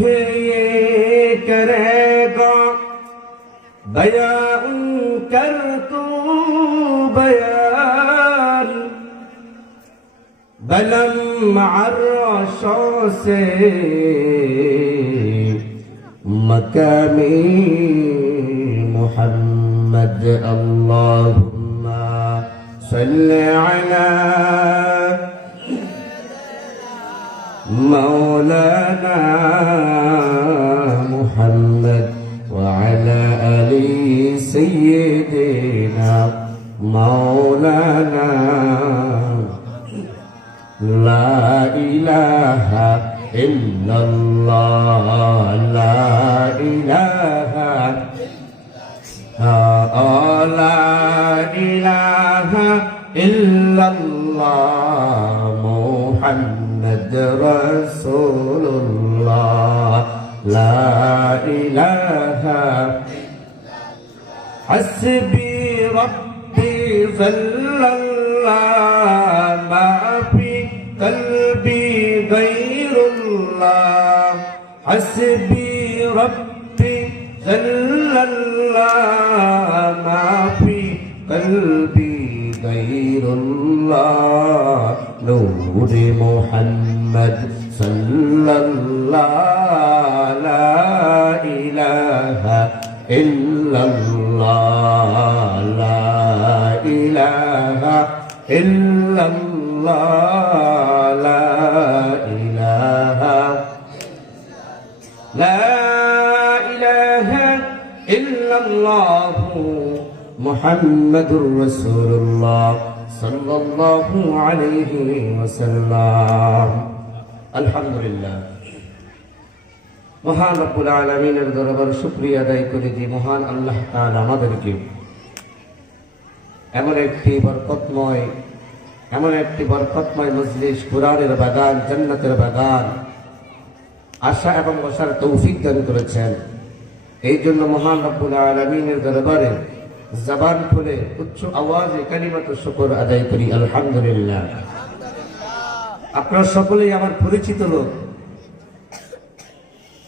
है ये करेगा बयान कर तू बयान बलम अर्शों से मकामी मुहम्मद अल्लाहुम्मा सल्ली अला मौलाना मुहम्मद वअला आलि सय्यिदिना मौलाना ला इलाहा इल्लल्लाह ला इलाहा ला इलाहा इल्लल्लाह मुहम्मद रसूलुल्लाह ला इलाहा हस्बी रब्बी ज़ल्लल्लाह मा फी क़ल्बी गैरुल्लाह हस्बी रब्बी ज़ल्लल्लाह मा फी क़ल्बी गैरुल्लाह नूर मुहम्मद सल्लल्लाह ला इलाहा इल्लल्लाह ला इलाहा इल्लल्लाह ला इलाहा इल्लल्लाह मुहम्मदुर रसूलुल्लाह सल्लल्लाहु अलैहि वसल्लम। আলহামদুলিল্লাহ, মহান রব্বুল আলামিনের দরবারে শুকরিয়া আদায় করি যে মহান আল্লাহ তাআলা আমাদেরকে এমন একটি বরকতময় মজলিস, কোরআনের বাগান, জান্নাতের বাগান আশা এবং বসার তৌফিক দান করেছেন। এই জন্য মহান রব্বুল আলামিনের দরবারে জবান খুলে উচ্চ আওয়াজে কালিমাতু শুকর আদায় করি আলহামদুলিল্লাহ। আপনারা সকলেই আমার পরিচিত লোক,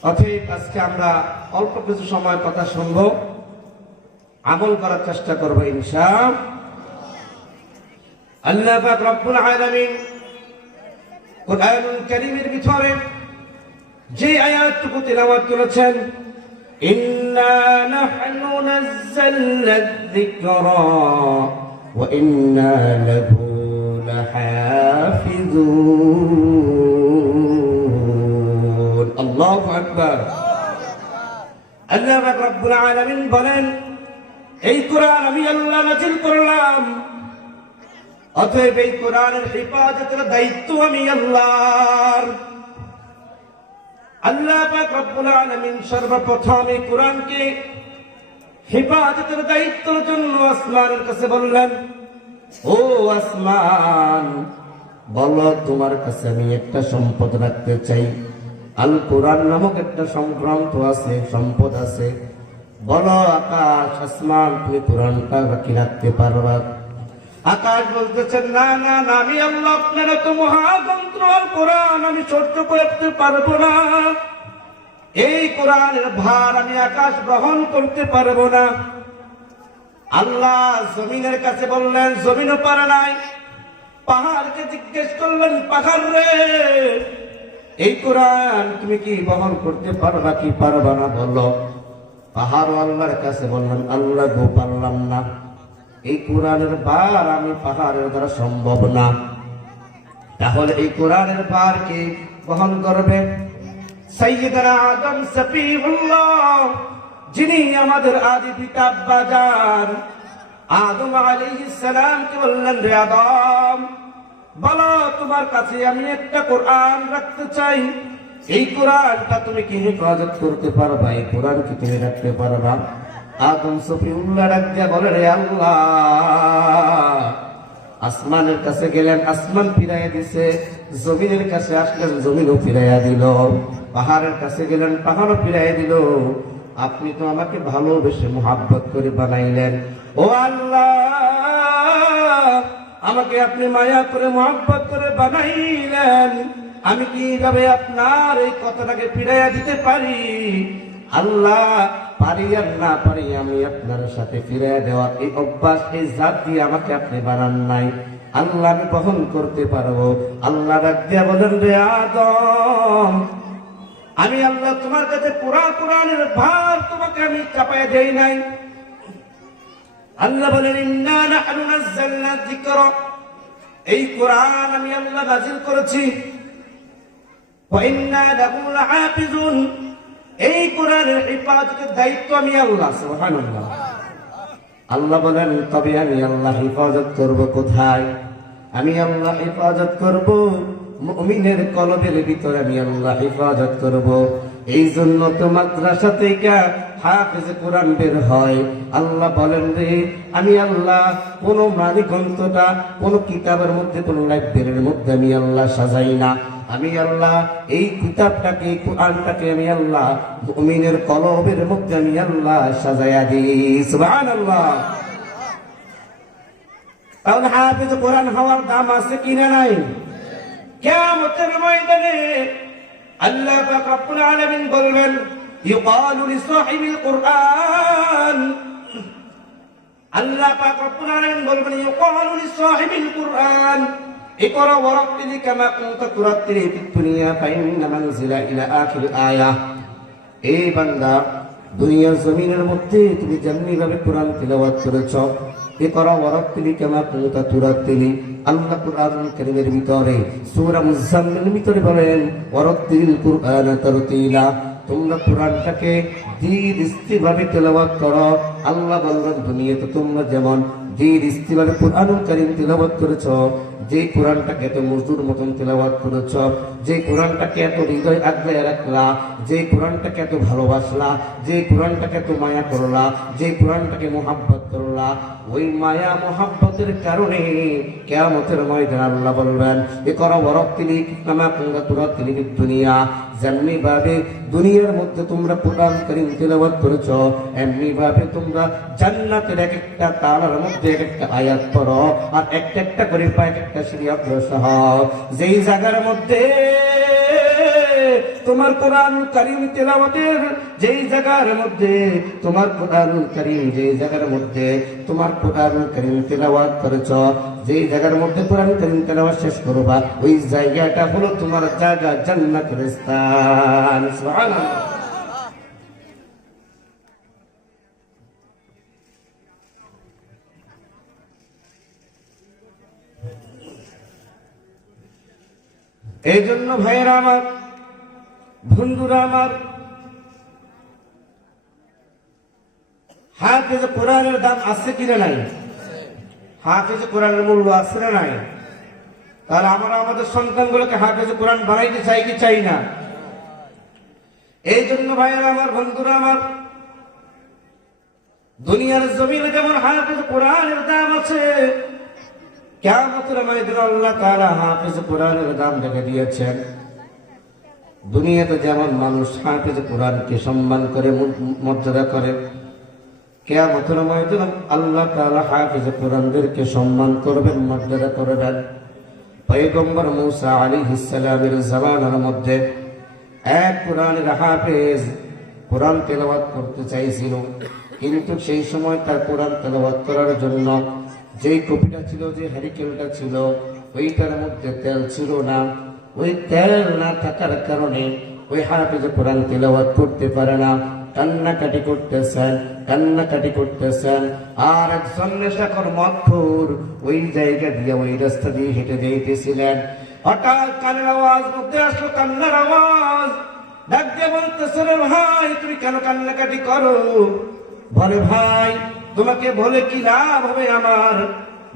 অতএব আজকে আমরা অল্প কিছু সময় কথা শুনবো, আমল করার চেষ্টা করবো ইনশাআল্লাহ। আল্লাহ পাক রব্বুল আলামিন কোরআনুল কারীমের ভিতরে যে আয়াতটুকু তিলাওয়াত করেছেন, ইন্না নাহনু নাযালনা যিকরা ওয়া ইন্না লাহু লাহাফিজুন। আল্লাহু আকবার। আল্লাহ পাক রব্বুল আলামিন বলেন, এই কোরআন আমি আল্লাহ নাযিল করলাম, অতএব এই কোরআনের হিফাজতের দায়িত্ব আমি আল্লাহর। আল্লাহ পাক রব্বুল আলামিন সর্বপ্রথম এই কোরআনকে হিফাজতের দায়িত্বের জন্য আসমানের কাছে বললেন, ও আসমান, বলো তোমার কাছে আমি একটা সম্পদ রাখতে চাই। আল কোরআন নামক একটা সংক্রান্ত আছে, সম্পদ আছে। বলো আকাশ, আসমান, তুমি কোরআনটা কি রাখতে পারবা? আকাশ বলতেছেন, না না না, আমি আল্লাহ আপনার তো মহাগ্রন্থ আল কোরআন আমি ছোট্ট করতে পারবো না। এই কোরআনের ভার আমি আকাশ গ্রহণ করতে পারবো না। আল্লাহ জমিনের কাছে বললেন, জমিনও পারে নাই। পাহাড়কে জিজ্ঞেস করলেন, পাহাড় রে, এই কোরআন তুমি কি বহন করতে পারবা কি পারবা না বলো। পাহাড় আল্লাহর কাছে বললেন, আল্লাহ গো, পারলাম না। এই কোরআনের ভার আমি পাহাড়ের দ্বারা সম্ভব না। তাহলে এই কোরআনের ভার কে বহন করবে? সাইয়্যিদুনা আদম সফিউল্লাহ, যিনি আমাদের আদি পিতা আব্বাজান আদম আলাইহিস সালাম কে বললেন, রে আদম, বলো তোমার কাছে আমি একটা কোরআন রাখতে চাই। এই কোরআনটা তুমি কি হেফাজত করতে পারবা? এই কোরআন কি তুমি রাখতে পারবা? আদম সফিউল্লাহ ডাক দিয়া বলে, রে আল্লাহ। আসমানের কাছে গেলেন, আসমান ফিরাইয়া দিছে। জমিনের কাছে আসলেন, জমিনও ফিরাইয়া দিল। পাহাড়ের কাছে গেলেন, পাহাড়ও ফিরাইয়া দিল। আপনি তো আমাকে ভালোবেসে মোহাব্বত করে বানাইলেন। ও আল্লাহ, আমাকে আপনি মায়া করে মোহাব্বত করে বানাইলেন। আমি কিভাবে আপনার এই কথাটাকে ফিরাইয়া দিতে পারি? আল্লাহ, পারি আর না পারি, আমি আপনার সাথে ফিরাইয়া দেওয়া এই অভ্যাস, এই জাত দিয়ে আমাকে আপনি বানান নাই। আল্লাহ, আমি বহন করতে পারবো। আল্লাহ ডাক দিয়া বলেন, রে আদম, আমি আল্লাহ তোমার কাছে পুরা কোরআনের ভার তোমাকে আমি চাপায় দেই নাই। আল্লাহ বলেন, ইন্না নাহনু নাযালনা যিকরা, এই কোরআন আমি আল্লাহ নাযিল করেছি। ওয়া ইন্না লাহু লাহাফিজুন, এই কোরআনের হিফাজতের দায়িত্ব আমি আল্লাহ। সুবহানাল্লাহ। আল্লাহ বলেন, তবে আমি আল্লাহ হিফাজত করব কোথায়? আমি আল্লাহ হিফাজত করব মুমিনের কলবের ভিতরে, আমি আল্লাহ হিফাজত করব। এই জন্য তো মাদ্রাসা থেকে হাফেজ কোরআন বের হয়। আল্লাহ বলেন, রে আমি আল্লাহ কোন মানিগ্রন্থটা কোন কিতাবের মধ্যে, কোন লাইব্রেরির মধ্যে আমি আল্লাহ সাজাই না। আমি আল্লাহ এই কিতাবটাকে, কোরআনটাকে আমি আল্লাহ মুমিনের কলবের মধ্যে আমি আল্লাহ সাজায়া দিই। সুবহানাল্লাহ। তাহলে হাফেজ কোরআন হওয়ার দাম আছে কিনা নাই? কিয়ামতের ময়দানে আল্লাহ পাক রব্বুল আলামিন বলবেন, ইউকালু লিসাহিবিল কুরআন, আল্লাহ পাক রব্বুল আলামিন বলবেন, ইউকালু লিসাহিবিল কুরআন ইকরা ওয়ারাত্তিল কামা কুনতা তুরাত্তিল ফিদ দুনিয়া ফাইন্না মানজিলা ইলা আখির আয়াহ। এই বান্দা, দুনিয়ার জমিনের মধ্যে তুমি যেমনি ভাবে কোরআন তিলাওয়াত করেছো, ইকরা ওয়ারাত্তিল কামা কুনতা তুরাত্তিল, আল্লাহ কুরআনুল কারীমের ভিতরে সূরা মুজাম্মিলের ভিতরে বলেন, ওয়ারাত্তিল কুরআনা তারতিলা, তোমরা কোরআনটাকে ধীর স্থিরভাবে তেলাওয়াত করো। আল্লাহ বললেন, দুনিয়াতে তোমরা যেমন ধীর স্থিরভাবে কোরআনুল কারীম তেলাওয়াত করেছো, যে কোরআনটাকে এত মজদুর মতন তেলাওয়াত করেছ, যে কোরআনটাকে এত হৃদয় আগলায় রাখলা, যে কোরআনটাকে এত ভালোবাসলা, যে কোরআনটাকে এত মায়া করলা, যে কোরআনটাকে মোহাব্বত করলা, ওই মায়া মোহাব্বতের কারণে কিয়ামতের ময়দানে আল্লাহ বলবেন, ইকরা ওয়ারাত্তিল কামা কুনতা তুরাত্তিল ফিদ দুনিয়া, যেমনি ভাবে দুনিয়ার মধ্যে তোমরা কোরআন কারীম তেলাওয়াত করেছ, এমনি ভাবে তোমরা জান্নাতের এক একটা তালার মধ্যে এক একটা আয়াত পড়ো, আর একটা একটা করে পায় একটা সিঁড়ি অগ্রসর হও। যেই জায়গার মধ্যে তোমার কোরআন কারীম তেলাওয়াতের, যেই জায়গার মধ্যে তোমার কোরআন কারীম, যেই জায়গার মধ্যে তোমার কোরআন কারীম তেলাওয়াত করেছ, যেই জায়গার মধ্যে কোরআন কারীম তেলাওয়াত শেষ করবা, ওই জায়গাটা হলো তোমার জায়গা, জান্নাতের স্থান। সুবহানাল্লাহ। এই জন্য ভাইয়েরা আমার, বন্ধুরা আমার, হাফেজ কোরআনের দাম আছে কিনা নাই? হাফেজ কোরআনের মূল্য আছে না নাই? তাহলে আমরা আমাদের সন্তানগুলোকে হাফেজ কোরআন বানাইতে চাই কি চাই না? এই জন্য ভাইয়েরা আমার, বন্ধুরা আমার, দুনিয়ার জমিনে যেমন হাফেজ কোরআনের দাম আছে, কিয়ামতের ময়দানে আল্লাহ তাআলা হাফেজ কোরআনের দাম রেখে দিয়েছেন। দুনিয়াতে যেমন মানুষ হাফেজ কোরআনকে সম্মান করে, মর্যাদা করে, কিয়ামতের ময়দানে আল্লাহ তাআলা হাফেজ কোরআনদেরকে সম্মান করবেন, মর্যাদা করবেন। পয়গম্বর মূসা আলাইহিস সালামের জামানার মধ্যে এক কোরআনের হাফেজ কোরআন তেলাওয়াত করতে চাইছিল, কিন্তু সেই সময় তার কোরআন তেলাওয়াত করার জন্য যেই কপিটা ছিল, যে হ্যারিকেলটা ছিল, ওইটার মধ্যে তেল ছিল না। ওই তেল না থাকার কারণে ওই হাফেজ কোরআন তেলাওয়াত করতে পারে না। কান্নাকাটি করতেছেন, কান্নাকাটি করতেছেন। আর একজন নেশাখোর মদখোর ওই জায়গা দিয়ে, ওই রাস্তা দিয়ে হেঁটে যাইতেছিলেন। হঠাৎ কানের আওয়াজ মধ্যে আসলো, কান্নার আওয়াজ। ডাক দিয়ে বলতেছে, রে ভাই, তুমি কেন কান্নাকাটি করো? বলে, ভাই, তোমাকে বলে কি লাভ হবে আমার?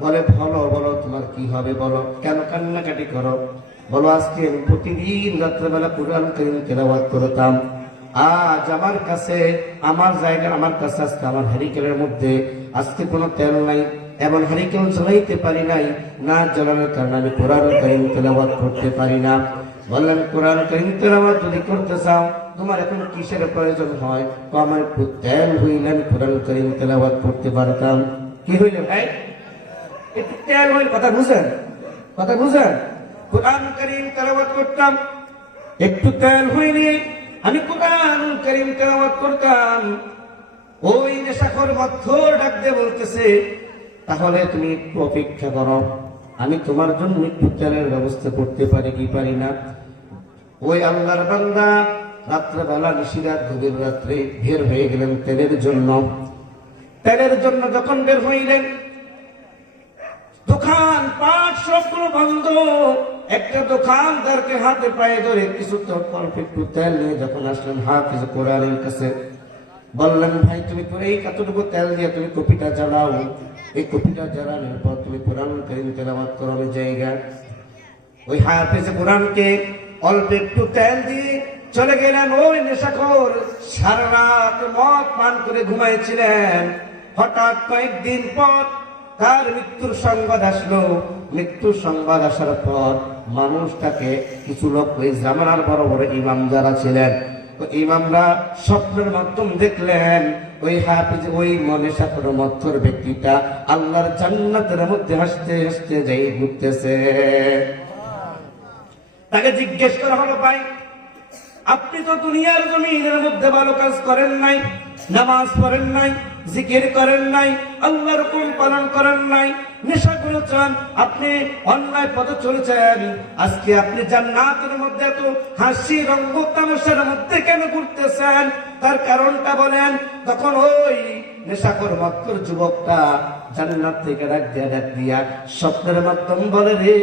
বলে, বলো বলো, তোমার কি হবে বলো, কেন কান্নাকাটি করো? বলো, আজকে আমি প্রতিদিন রাত্রেবেলা কোরআন কারীম তেলাওয়াত করতাম, আজ আমার কাছে, আমার জায়গায়, আমার কাছে আজকে আমার হ্যারিকেলের মধ্যে আজকে কোনো তেল নাই, এমন হ্যারিকেল জ্বালাইতে পারি নাই, না জ্বালানোর কারণে আমি কোরআন কারীম তেলাওয়াত করতে পারি না। বললেন, কোরআন কারীম তেলাওয়াত যদি করতে চাও, তোমার এখন কিসের প্রয়োজন হয়? তো আমার একটু তেল হইলে আমি কোরআন কারীম তেলাওয়াত করতে পারতাম। কি হইলে ভাই? একটু তেল হইলে, কথা বুঝেন, কথা বুঝেন? কোরআন কারীম তেলাওয়াত করতাম, একটু তেল হয়নি আমি কোরআন কারীম তেলাওয়াত করতাম। ওই নেশাখোর মধ্যর ডাক দিয়ে বলতেছে, তাহলে তুমি একটু অপেক্ষা করো, আমি তোমার জন্য একটু তেলের ব্যবস্থা করতে পারি কি পারি না। ওই আল্লাহর বান্দা রাত্রেবেলা নিশিরাত গভীর রাত্রে বের হয়ে গেলেন তেলের জন্য। তেলের জন্য যখন বের হইলেন, দোকান পাট সবগুলো বন্ধ। একটা দোকানদারকে হাতে পায়ে ধরে কিছু অল্প একটু তেল নিয়ে যখন আসলেন হাফেজ কোরআনের কাছে, বললেন, ভাই তুমি এই কতটুকু তেল দিয়ে তুমি কপিটা জ্বালাও, এই কপিটা জ্বালানোর পর তুমি কোরআন কারীম তেলাওয়াত করো ওই জায়গায়। ওই হাফেজ কোরআনকে অল্প একটু তেল দিয়ে চলে গেলেন। ওই নেশাখোর সারা রাত মদ পান করে ঘুমাইছিলেন। হঠাৎ কয়েকদিন পর তার মৃত্যুর সংবাদ আসলো। মৃত্যুর সংবাদ আসার পর মানুষটাকে কিছু লোক, ওই জামানার বড় বড় ইমাম যারা ছিলেন, ইমামরা স্বপ্নের মাধ্যমে দেখলেন ওই হাফেজ, ওই নেশাখোর মত্তর ব্যক্তিটা আল্লাহর জান্নাতের মধ্যে হাসতে হাসতে যাই ঘুরতেছে। তাকে জিজ্ঞেস করা হলো, ভাই আপনি তো দুনিয়ার জমিনের মধ্যে ভালো কাজ করেন নাই, নামাজ পড়েন নাই, জিকির করেন নাই, আল্লাহর হুকুম পালন করেন নাই, নেশা করেছেন, আপনি অন্যায় পথে চলেছেন, আজকে আপনি জান্নাতের মধ্যে এত হাসি রঙ্গ তামাশার মধ্যে কেন ঘুরতেছেন? তার কারণটা বলেন। তখন ওই নেশাখোর মত্তর যুবকটা জান্নাত থেকে ডাক দিয়া স্বপ্নের মাধ্যমে বলে, রে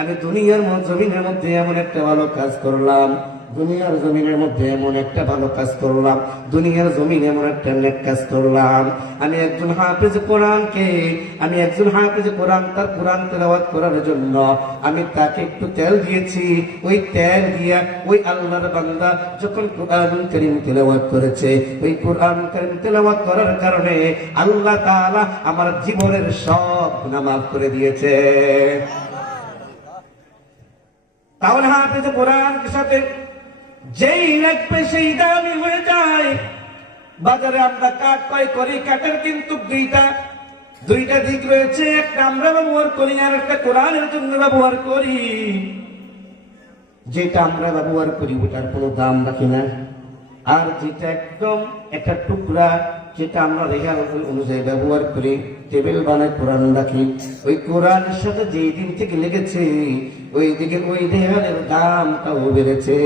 আমি দুনিয়ার জমিনের মধ্যে এমন একটা ভালো কাজ করলাম, দুনিয়ার জমিনের মধ্যে এমন একটা ভালো কাজ করলাম, দুনিয়ার জমিনে এমন একটা নেক কাজ করলাম। আমি একজন হাফেজ কোরআন তার কোরআন তেলাওয়াত করার জন্য আমি তাকে একটু তেল দিয়েছি। ওই তেল দিয়া ওই আল্লাহর বান্দা যখন কোরআন কারীম তেলাওয়াত করেছে, ওই কোরআন কারীম তেলাওয়াত করার কারণে আল্লাহ তাআলা আমার জীবনের সব গুনাহ মাফ করে দিয়েছে। তাহলে হাফেজ কোরআনের সাথে যেই লাগবে সেই দামি হয়ে যায়। বাজারে আমরা কাঠ ক্রয় করি, কাঠের কিন্তু দুইটা দিক রয়েছে, একটা আমরা ব্যবহার করি আর একটা কোরআনের জন্য ব্যবহার করি। যেটা আমরা ব্যবহার করি ওটার কোনো দাম রাখি না, আর যেটা একদম একটা টুকরা যেটা আমরা রেহার অনুযায়ী ব্যবহার করি, টেবিল বানায় কোরআন রাখি, ওই কোরআনের সাথে যেই দিন থেকে লেগেছে ওই দিকে ওই রেহারের দামটাও বেড়েছে।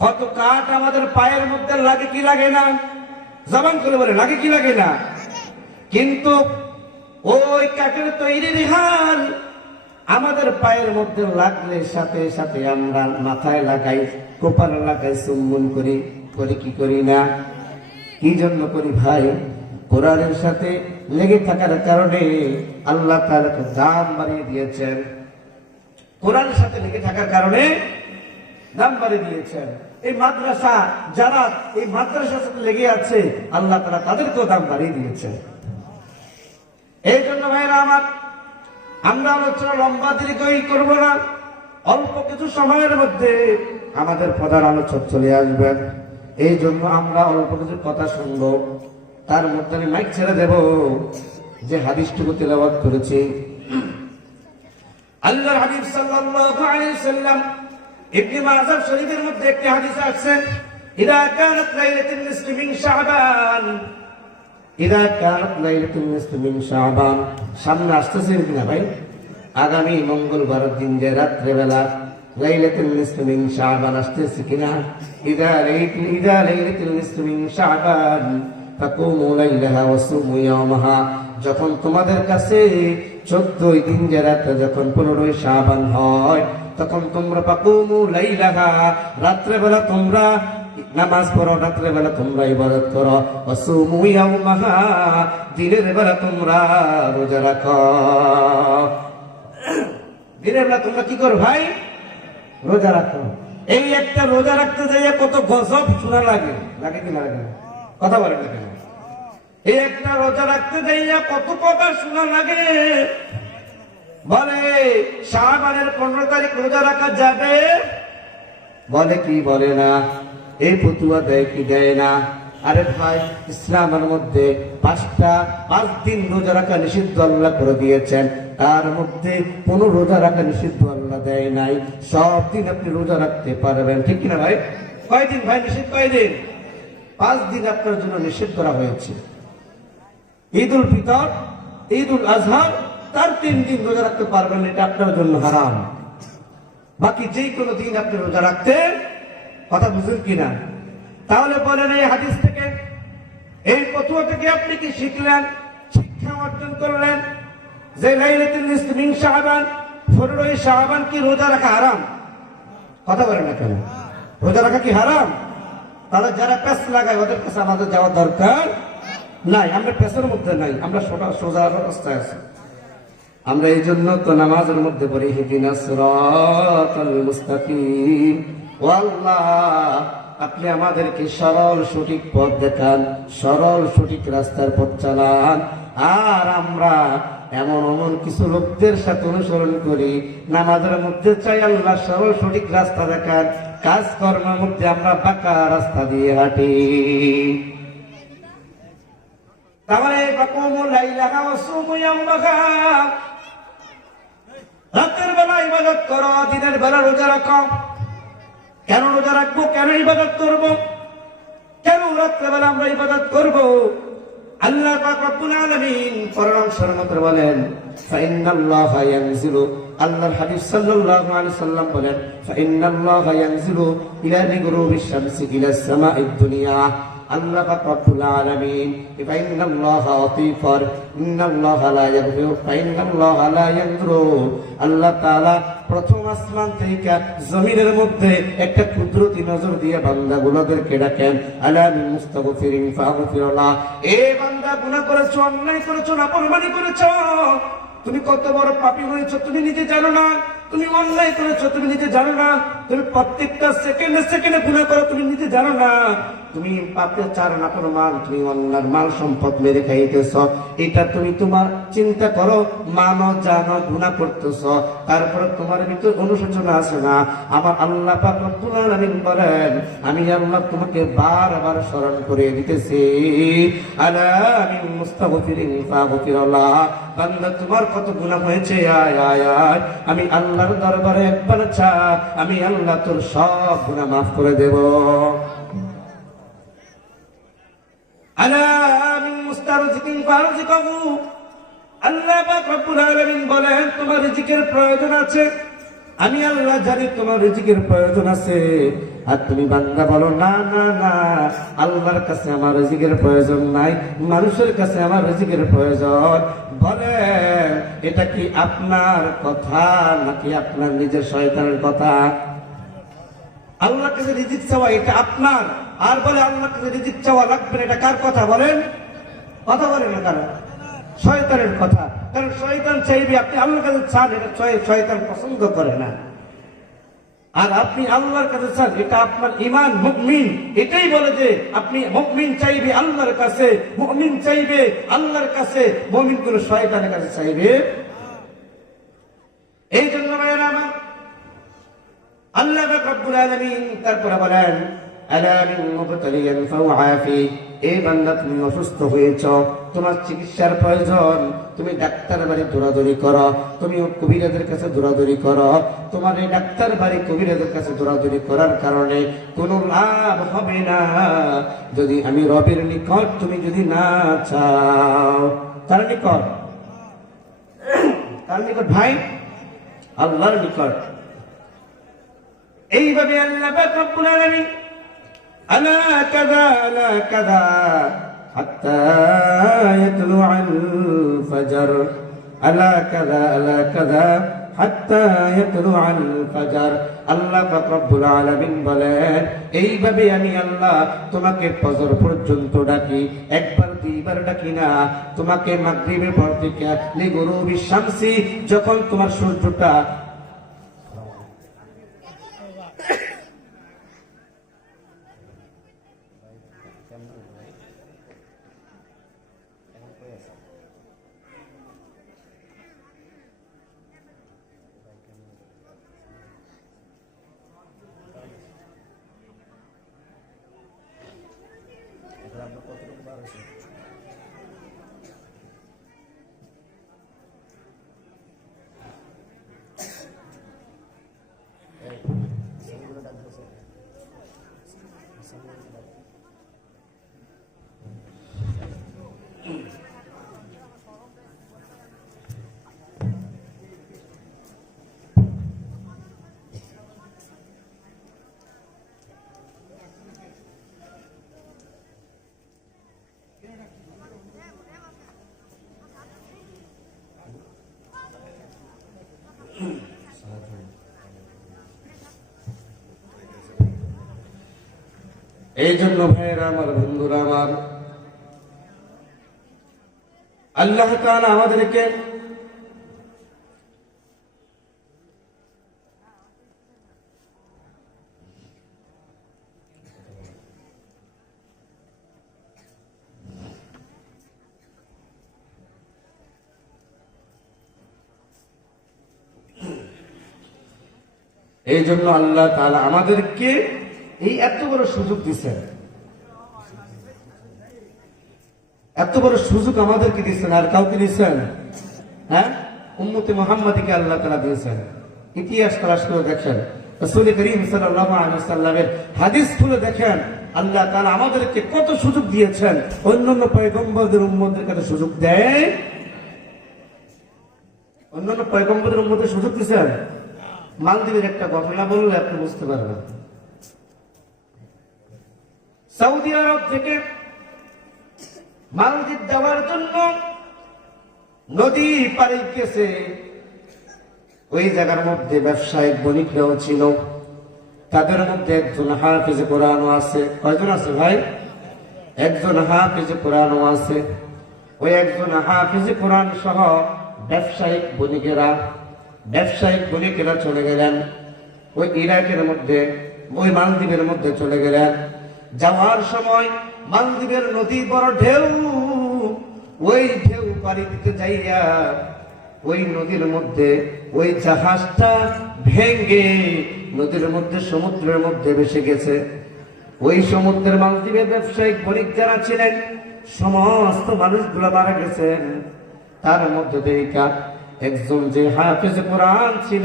কত কাঠ আমাদের পায়ের মধ্যে লাগে কি লাগে না? জবান করে বলে লাগে কি লাগে না? কিন্তু ওই কাঠের তৈরি রেহান আমাদের পায়ের মধ্যে লাগলে সাথে সাথে আমরা মাথায় লাগাই, কপালে লাগাই, চুম্বন করি কি করি না? কি জন্য করি ভাই? কোরআনের সাথে লেগে থাকার কারণে আল্লাহ তাআলা দাম বাড়িয়ে দিয়েছেন। কোরআনের সাথে লেগে থাকার কারণে দাম বাড়িয়ে দিয়েছেন। এই মাদ্রাসা যারা এই মাদ্রাসার সাথে লেগে আছে আল্লাহ তাআলা তাদেরকেও দাম বাড়িয়ে দিয়েছেন। এই জন্য ভাইরা আমার, আমরা আলোচনা লম্বা দীর্ঘই করব না, অল্প কিছু সময়ের মধ্যে আমাদের প্রধান আলোচক চলে আসবেন। এই জন্য আমরা অল্প কিছু কথা শুনবো, তার মধ্যে আমি মাইক ছেড়ে দেব। যে হাদিসটুকু তেলাওয়াত করেছি, আল্লাহর হাবিব সাল্লাল্লাহু আলাইহি ওয়াসাল্লাম ইবনে মাজাহ শরীফের মধ্যে একটি হাদিস আছে, ইদা কানাত লাইলাতুন নিসফি মিন শাবান, ইদা কানাত লাইলাতুন নিসফি মিন শাবান, সামনে আসতেছে কিনা ভাই? আগামী মঙ্গলবার দিন যে রাত্রেবেলা লাইলাতুন নিসফি মিন শাবান আসতেছে কিনা? ইদা লাইলাতুন নিসফি মিন শাবান ফাকুমু লাইলাহা ওয়া সুমু ইয়াওমাহা, যখন তোমাদের কাছে 14 দিন যে রাত, যখন 15 শাবান হয়, তখন তোমরা ফাকুমু লাইলাহা, রাত্রেবেলা তোমরা নামাজ পড়ো, রাত্রেবেলা তোমরা ইবাদত করো, ওয়া সুমু ইয়াওমাহা, দিনের বেলা তোমরা রোজা রাখো। দিনের বেলা তোমরা কি করো ভাই? রোজা রাখো। এই একটা রোজা রাখতে যাইয়া কত গজব শোনা লাগে, লাগে কি লাগে? কথা বলেন না কেন? এই একটা রোজা রাখতে যাইয়া কত কথা শোনা লাগে। বলে শাবানের 15 তারিখ রোজা রাখা যাবে, বলে কি বলে না? এই ফতুয়া দেয় কি দেয় না? আরে ভাই, ইসলামের মধ্যে 5 দিন রোজা রাখা নিষিদ্ধ আল্লাহ করে দিয়েছেন, তার মধ্যে কোন রোজা রাখা নিষিদ্ধ আল্লাহ দেয় নাই। সব দিন আপনি রোজা রাখতে পারবেন, ঠিক কিনা ভাই? কয়দিন ভাই নিষিদ্ধ? কয়দিন? 5 দিন আপনার জন্য নিষেধ করা হয়েছে। ঈদ উল ফিতর, ঈদ উল আজহা, তার 3 দিন রোজা রাখতে পারবেন, এটা আপনার জন্য হারাম। বাকি যে কোনো দিন আপনি রোজা রাখতেন, কথা বুঝুন কিনা? তাহলে বলেন, এই হাদিস থেকে, এই ফতোয়া থেকে আপনি কি শিখলেন, শিক্ষা অর্জন করলেন যে লাইলাতুল নিসফ মিন শাবান, 15 শাবান কি রোজা রাখা হারাম? কথা বলেন না কেন? রোজা রাখা কি হারাম? তাহলে যারা পেছ লাগায় ওদের কাছে আমাদের যাওয়ার দরকার নাই। আমরা পেছের মধ্যে নাই, আমরা সোজা অবস্থায় আছি। আমরা এই জন্য তো নামাজের মধ্যে পড়ি ইহদিনাস সিরাতাল মুস্তাকিম। ও আল্লাহ, আপনি আমাদেরকে সরল সঠিক পথ দেখান, সরল সঠিক রাস্তার পথ চালান। আর আমরা এমন এমন কিছু লোকদের সাথে অনুসরণ করি, নামাজের মধ্যে চাই আল্লাহ সরল সঠিক রাস্তা দেখান, কাজকর্মের মধ্যে আমরা বাঁকা রাস্তা দিয়ে হাঁটি। তাহলে রাতের বেলা ইবাদত করো, দিনের বেলা রোজা রাখো। কেন রোজা রাখবো? কেন ইবাদত করব? কেন রাত্রেবেলা আমরা ইবাদত করব? আল্লাহ পাক রব্বুল আলামিন কোরআন শরীফে বলেন, ফাইন্নাল্লাহা ইয়ানজিলু, আল্লাহর হাবিব সাল্লাল্লাহু আলাইহি সাল্লাম বলেন, ফাইন্নাল্লাহা ইয়ানজিলু ইলা গুরুবিশ শামসি ইলা সামাঈদ দুনিয়া। আল্লাহ পাক রব্বুল আলামিন, ফাইন্নাল্লাহা আতিফার ইন্নাল্লাহা লা ইয়াগফিরু ফাইন্নাল্লাহা লা ইয়াগফিরু, আল্লাহ তাআলা প্রথম আসমান থেকে জমিনের মধ্যে একটা কুদরতি নজর দিয়ে বান্দাগুলোদেরকে ডাকেন, আলা মিন মুস্তাগফিরিন ফাগফিরুল্লাহ। এ বান্দা গুনাহ করেছো, অন্যায় করেছো, নাফরমানি করেছো, তুমি কত বড় পাপী হয়েছো তুমি নিজে জানো না, তুমি অন্যায় করেছো তুমি নিজে জানো না, তুমি প্রত্যেকটা সেকেন্ডে সেকেন্ডে গুনাহ করো তুমি নিজে জানো না, তুমি পাপের চার নাফরমান, তুমি অন্যার মাল সম্পদ মেরে খাইতেছ, এটা তুমি তোমার চিন্তা করো, মানো জানো গুনাহ করতেছ, তারপরে তোমার ভিতর অনুশোচনা আছে না? আমার আল্লাহ পাক রব্বুল আলামিন বলেন, আমি আল্লাহ তোমাকে বারবার স্মরণ করে দিতেছি, আলা মিন মুস্তাগফিরিন ফাগফিরুল্লাহ। বান্দা তোমার কত গুনাহ হয়েছে, আয় আয় আয়, আমি আল্লাহর দরবারে একবার চা, আমি আল্লাহ তোর সব গুনাহ মাফ করে দেব। আলা মিন মুস্তারজিকিন ফারজিকাহু, আল্লাহ পাক রব্বুল আলামিন বলেন, তোমার রিজিকের প্রয়োজন আছে, আমি আল্লাহ জানি তোমার রিজিকের প্রয়োজন আছে। আর তুমি বান্দা বলো, না না না, আল্লাহর কাছে আমার রিজিকের প্রয়োজন নাই, মানুষের কাছে আমার রিজিকের প্রয়োজন। বলে, এটা কি আপনার কথা নাকি আপনার নিজের শয়তানের কথা? আল্লাহর কাছে রিজিক চাওয়া এটা আপনার, আর বলে আল্লাহর কাছে রিজিক চাওয়া লাগবে না, এটা কার কথা বলেন? কথা বলেন না কারণ শয়তানের কথা। কারণ শয়তান চাইবে আপনি আল্লাহর কাছে চান, এটা শয়তান পছন্দ করে না। আর আপনি আল্লাহর কাছে চান, এটা আপনার ঈমান মুমিন এটাই বলে যে আপনি মুমিন চাইবে আল্লাহর কাছে, মুমিন চাইবে আল্লাহর কাছে, মুমিন কোন শয়তানের কাছে চাইবে। এই জন্য ভাইয়েরা আমার, আল্লাহ রাব্বুল আলামিন তারপরে বলেন, আলা মিন মুবতালিয়ান ফাউআফি, এই বান্দা তুমি অসুস্থ হয়েছ, তোমার চিকিৎসার প্রয়োজন, তুমি ডাক্তার বাড়ি দৌড়াদৌড়ি করো, তুমি কবিরাজের কাছে দৌড়াদৌড়ি করো, তোমার এই ডাক্তার বাড়ি কবিরাজের কাছে দৌড়াদৌড়ি করার কারণে কোনো লাভ হবে না যদি আমি রবের নিকট তুমি যদি না চাও। তার নিকট, তার নিকট ভাই, আল্লাহর নিকট। এইভাবে আল্লাহ পাক রব্বুল আলামিন আলা কাযা আলা কাযা হাত্তা ইয়াতলুআল ফাজর, আলা কাযা আলা কাযা হাত্তা ইয়াতলুআল ফাজর। আল্লাহ পাক রব্বুল আলামিন বলেন, এইভাবে আমি আল্লাহ তোমাকে ফজর পর্যন্ত ডাকি, একবার দুইবার ডাকি না, তোমাকে মাগরিবের পর থেকে লিগুরুবিশ শামসি, যখন তোমার সূর্যটা এই জন্য ভাইয়েরা আমার, বন্ধুরা আমার, আল্লাহ তাআলা আমাদেরকে এই জন্য আল্লাহ তাআলা আমাদেরকে এই এত বড় সুযোগ দিচ্ছেন, এত বড় সুযোগ আমাদেরকে দিচ্ছেন। আর কাউকে দিচ্ছেন? হ্যাঁ, উম্মতে মুহাম্মাদীকে আল্লাহ তাআলা দিয়েছেন। ইতিহাস তালাশ করে দেখেন, রাসূল করিম সাল্লাল্লাহু আলাইহি ওয়াসাল্লামের হাদিস খুলে দেখেন, আল্লাহ তাআলা আমাদেরকে কত সুযোগ দিয়েছেন। অন্যান্য পয়গম্বরদের উম্মতদের কাছে সুযোগ দেয়? অন্যান্য পয়গম্বরদের উম্মতদের সুযোগ দিয়েছেন? মালদ্বীপের একটা ঘটনা বললে আপনি বুঝতে পারবেন। সৌদি আরব থেকে মালদ্বীপ যাওয়ার জন্য নদী পাড়ি গেছে। ওই জায়গার মধ্যে ব্যবসায়িক বণিকরাও ছিল, তাদের মধ্যে একজন হাফেজে কোরআনও আছে। কয়জন আছে ভাই? একজন হাফেজে কোরআনও আছে। ওই একজন হাফেজে কোরআন সহ ব্যবসায়িক বণিকেরা চলে গেলেন ওই ইরাকের মধ্যে, ওই মালদ্বীপের মধ্যে চলে গেলেন। যাওয়ার সময় মালদ্বীপের নদী বড় ঢেউ, ওই ঢেউ পাড়ি দিতে যাইয়া ওই নদীর মধ্যে ওই জাহাজটা ভেঙে নদীর মধ্যে, সমুদ্রের মধ্যে ভেসে গেছে। ওই সমুদ্রের মালদ্বীপের ব্যবসায়িক বণিক যারা ছিলেন সমস্ত মানুষগুলো মারা গেছেন। তার মধ্যে দেখা একজন যে হাফেজ কোরআন ছিল,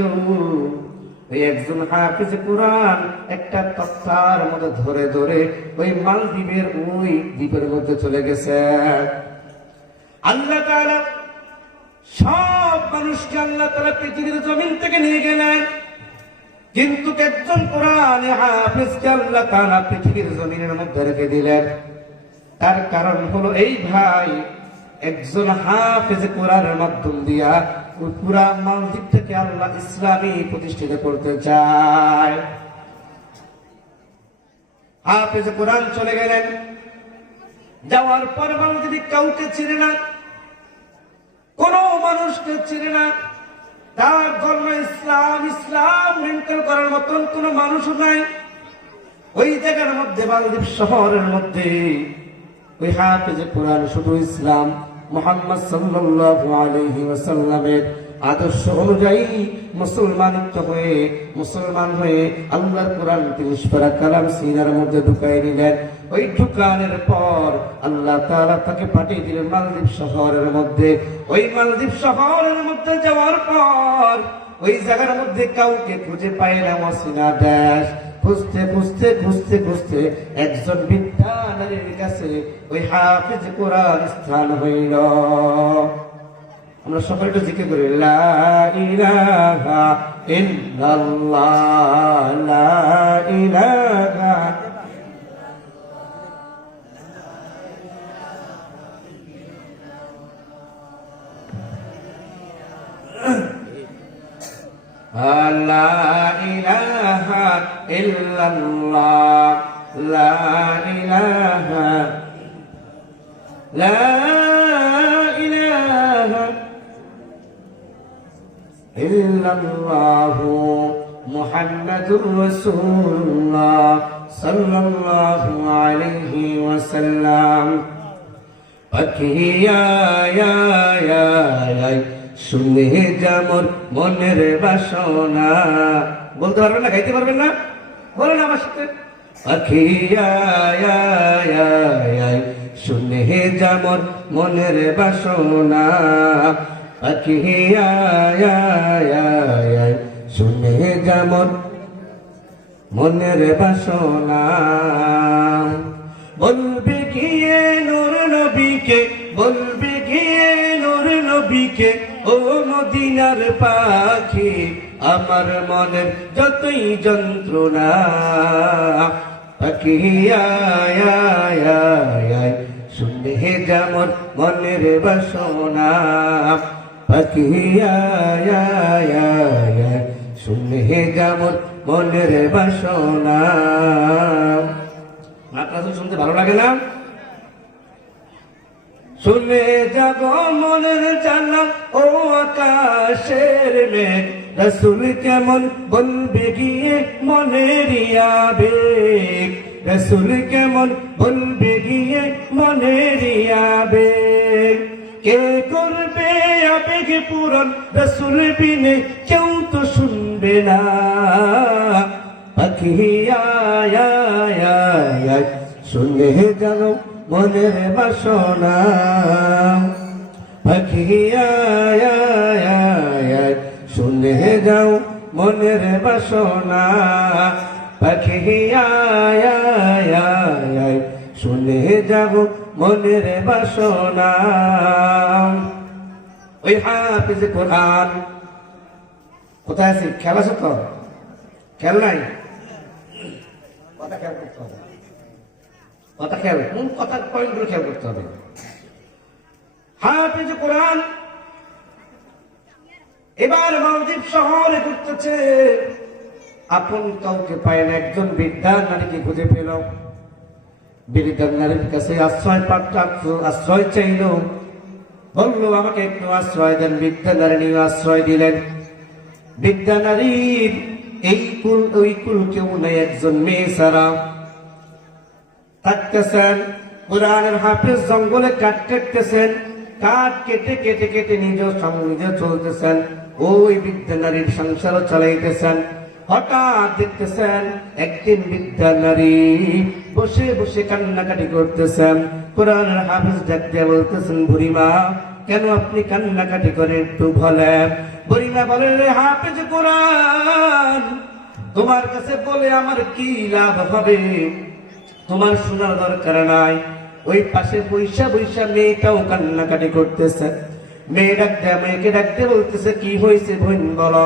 ওই একজন হাফেজ কোরআন একটা তক্তার মধ্যে ধরে ধরে ওই মালদ্বীপের ওই দ্বীপের মধ্যে চলে গেছে। আল্লাহ তাআলা সব মানুষকে আল্লাহ তাআলা পৃথিবীর জমিন থেকে নিয়ে গেলেন, কিন্তু একজন কোরআন হাফেজকে আল্লাহ তাআলা পৃথিবীর জমিনের মধ্যে রেখে দিলেন। তার কারণ হলো এই ভাই, একজন হাফেজ কোরআনের মাধ্যম দিয়া পুরা মালদ্বীপ থেকে আল্লাহ ইসলামী প্রতিষ্ঠিত করতে চায়। হাফেজ কোরআন চলে গেলেন, যাওয়ার পর মালদ্বীপে কাউকে চিনে না, কোন মানুষকে চিনে না। তার ধর্ম ইসলাম, ইসলাম মেনটেন করার মতন কোন মানুষ নাই। ওই জায়গার মধ্যে মালদ্বীপ শহরের মধ্যে ওই হাফেজ কোরআন শুধু ইসলাম মুহাম্মদ সাল্লাল্লাহু আলাইহি ওয়াসাল্লামের আদর্শ অনুযায়ী মুসলমান হয়ে আল্লাহর কোরআন ৩০ পারা কালাম সিনার মধ্যে ঢুকাই নিলেন। ওই ঢুকানোর পর আল্লাহ তাআলা তাকে পাঠিয়ে দিলেন মালদ্বীপ শহরের মধ্যে। ওই মালদ্বীপ শহরের মধ্যে যাওয়ার পর ওই জায়গার মধ্যে কাউকে খুঁজে পায় না, অচেনা দেশ। খুঁজতে একজন বৃদ্ধা নারীর কাছে ওই হাফেজ কোরআন স্থান হইল। আমরা সকলে একটু জিকির করি, লা ইলাহা ইল্লাল্লাহ, লা ইলাহা লা ইলাহা ইল্লাল্লাহ, লা ইলাহা ইল্লাল্লাহ মুহাম্মাদুর রাসূলুল্লাহ সাল্লাল্লাহু আলাইহি ওয়াসাল্লাম। পাখিয়া শুনে যেমন মনের বাসনা, বলতে পারবেন না, গাইতে পারবেন না? বলেন আমার সাথে, পাখিয়া শুনে যেমন মনের বাসনা পাখি আয় আয় আয় আয় শুনে যেমন মনের বাসনা বলবে গিয়ে নূর নবীকে বলবে গিয়ে নূর নবীকে ও মদিনার পাখি আমার মনের যতই যন্ত্রণা পাখি আয় আয় আয় আয় শুনে যেমন মনের বাসনা পাখি আয় আয় আয় আয় শুনে যেমন মনের বাসনা। আপনাদের শুনতে ভালো লাগে না? শুনে যাব মনের জানা ও আকাশের মেঘ রসুল কেমন বলবে গিয়ে মনের আবেগ রসুল কেমন বলবে গিয়ে মনের আবেগ কে করবে আবেগ পূরণ রসুল বিনে কেউ তো শুনবে না পাখি আয় আয় আয় আয় শুনে যাব মনের বাসনা পাখি আয় আয় আয় আয় শুনে যাও মনের বাসনা পাখি আয় আয় আয় আয় শুনে যাব মনের বাসনা। ওই হাফিজ কোরআন কোথায় আছে? খেয়াল আছে তো? খেয়াল নাই? কথা খেয়াল করতে হবে, কথা খেয়াল কোন কথার পয়েন্টগুলো খেয়াল করতে হবে। হাফিজ কোরআন এবার মালদ্বীপ শহরে ঘুরতেছে, আপন কাউকে পায় না, একজন বৃদ্ধা নারীকে খুঁজে পেল। বৃদ্ধা নারীর কাছে আশ্রয় চাইল, বললো আমাকে একটু আশ্রয় দেন। বৃদ্ধা নারী আশ্রয় দিলেন। বৃদ্ধা নারীর এই কুল ওই কুল কেউ নেই, একজন মেয়ে ছাড়া থাকতেছেন। কোরআনের হাফেজ জঙ্গলে কাঠ কাটতেছেন, কাঠ কেটে কেটে কেটে নিজে চলতেছেন, ওই বৃদ্ধা নারীর সংসারও চালাইতেছেন। হঠাৎ দেখতেছেন একদিন বৃদ্ধা নারী বসে বসে কান্নাকাটি করতেছেন। কোরআনের হাফেজ ডাক দিয়ে বলতেছেন, বুড়িমা কেন আপনি কান্নাকাটি করেন একটু বলেন। বুড়িমা বলেন, রে হাফেজ কোরআন, তোমার কাছে বলে আমার কি লাভ হবে, তোমার শোনার দরকার নাই। ওই পাশে বৈশা বৈশা মেয়েটাও কান্নাকাটি করতেছে। মেয়ে মেয়েকে ডাকতে বলতেছে, কি হয়েছে বোন বলো।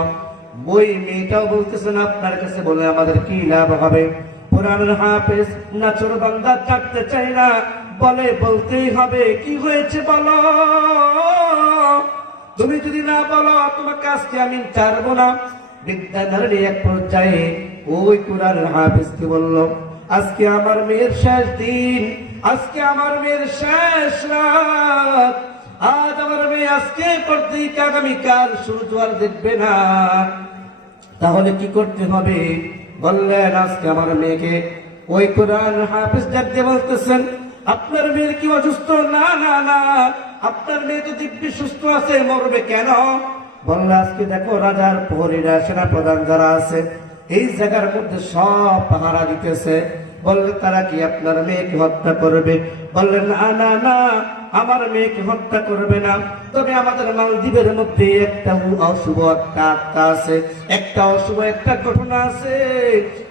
ওই মেয়েটাও বলতেছেন, আপনার কাছে বলে আমাদের কি লাভ হবে। কোরআনের হাফেজ নাচর বান্দা ডাকতে চাই না, বলে বলতেই হবে, কি হয়েছে বলো। তুমি যদি না বলো তোমাকে আজকে আমি ছাড়বো না। বৃদ্ধা নারী এক পর্যায়ে ওই কোরআনের হাফেজকে বলল, আজকে আমার মেয়ের শেষ দিন, আজকে আমার মেয়ের শেষ রাত, আজ আমার মেয়ে আজকে পড়তে আগামীকাল সূর্য আর দেখবে না, তাহলে কি করতে হবে বললেন। আজকে আমার মেয়েকে ওই কোরআন হাফেজ ডাকতে বলতেছেন, আপনার মেয়ের কি অসুস্থ? না না না, আপনার মেয়ে তো দিব্যি সুস্থ আছে, মরবে কেন? বললে আজকে দেখো রাজার প্রহরীরা সেনাপ্রধান যারা আছে এই জায়গার মধ্যে সব পাহারা দিতেছে, বললে তারা কি আপনার মেয়েকে হত্যা করবে? বললেন না না না, আমার মেয়েকে হত্যা করবে না, তবে আমাদের মালদ্বীপের মধ্যে একটা অশুভ একটা আত্মা আছে, একটা অশুভ একটা ঘটনা আছে।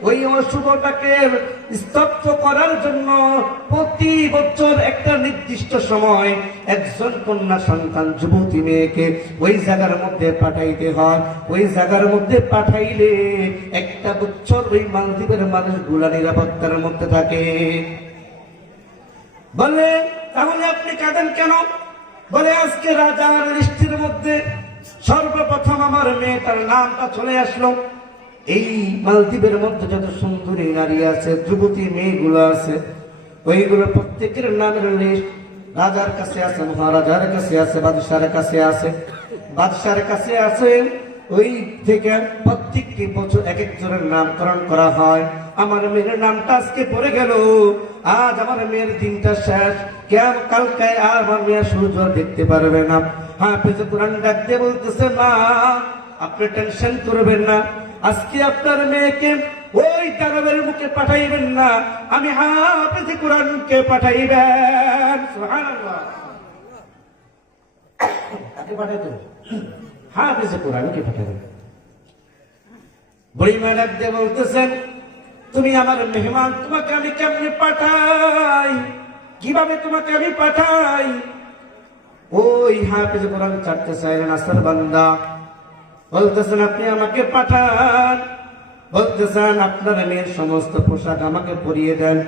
ওই অশুভটাকে স্তব্ধ করার জন্য প্রতি বছর একটা নির্দিষ্ট সময় একজন কন্যা সন্তান যুবতী মেয়েকে ওই জায়গার মধ্যে পাঠাইতে হয়। ওই জায়গার মধ্যে পাঠাইলে একটা বছর ওই মালদ্বীপের মানুষগুলা নিরাপত্তার মধ্যে থাকে। বলে তাহলে আপনি কাঁদেন কেন? বলে আজকে রাজার লিস্টের মধ্যে সর্বপ্রথম আমার মেয়েটার নামটা চলে আসলো। এই মালদ্বীপের মধ্যে যত সুন্দরী নারী আছে, যুবতী মেয়েগুলো আছে, ওইগুলো প্রত্যেকের নামের লিস্ট রাজার কাছে আছে, মহারাজার কাছে আছে, বাদশার কাছে আছে, বাদশার কাছে আছে। ওই থেকে প্রত্যেকটি বছর এক একজনের নামকরণ করা হয়। আমার মেয়ের নামটা আজকে পড়ে গেল, আজ আমার মেয়ের দিনটা শেষ, কেমন কালকে আর আমার মেয়ের সূর্য দেখতে পারবে না। হাফেজ কোরআন ডাকতে বলতেছে, মা আপনি টেনশন করবেন না, আজকে আপনার মেয়েকে ওই দানবের মুখে পাঠাইবেন না, আমি হাফেজ কোরআনকে পাঠাইবেন। সুবহানাল্লাহ। কাকে পাঠাইতো? হাফেজ কোরআনকে পাঠাইবেন। বুড়িমা ডাক দিয়ে বলতেছেন, তুমি আমার মেহমান, তোমাকে আমি কেমনে পাঠাই, কিভাবে তোমাকে আমি পাঠাই? ওই হাফেজ কোরআন চাটতে চাইলেন আসার বান্দা, বলতেছেন আপনি আমাকে পাঠান। বলতেছেন আপনার মেয়ের সমস্ত পোশাক আমাকে পরিয়ে দেন।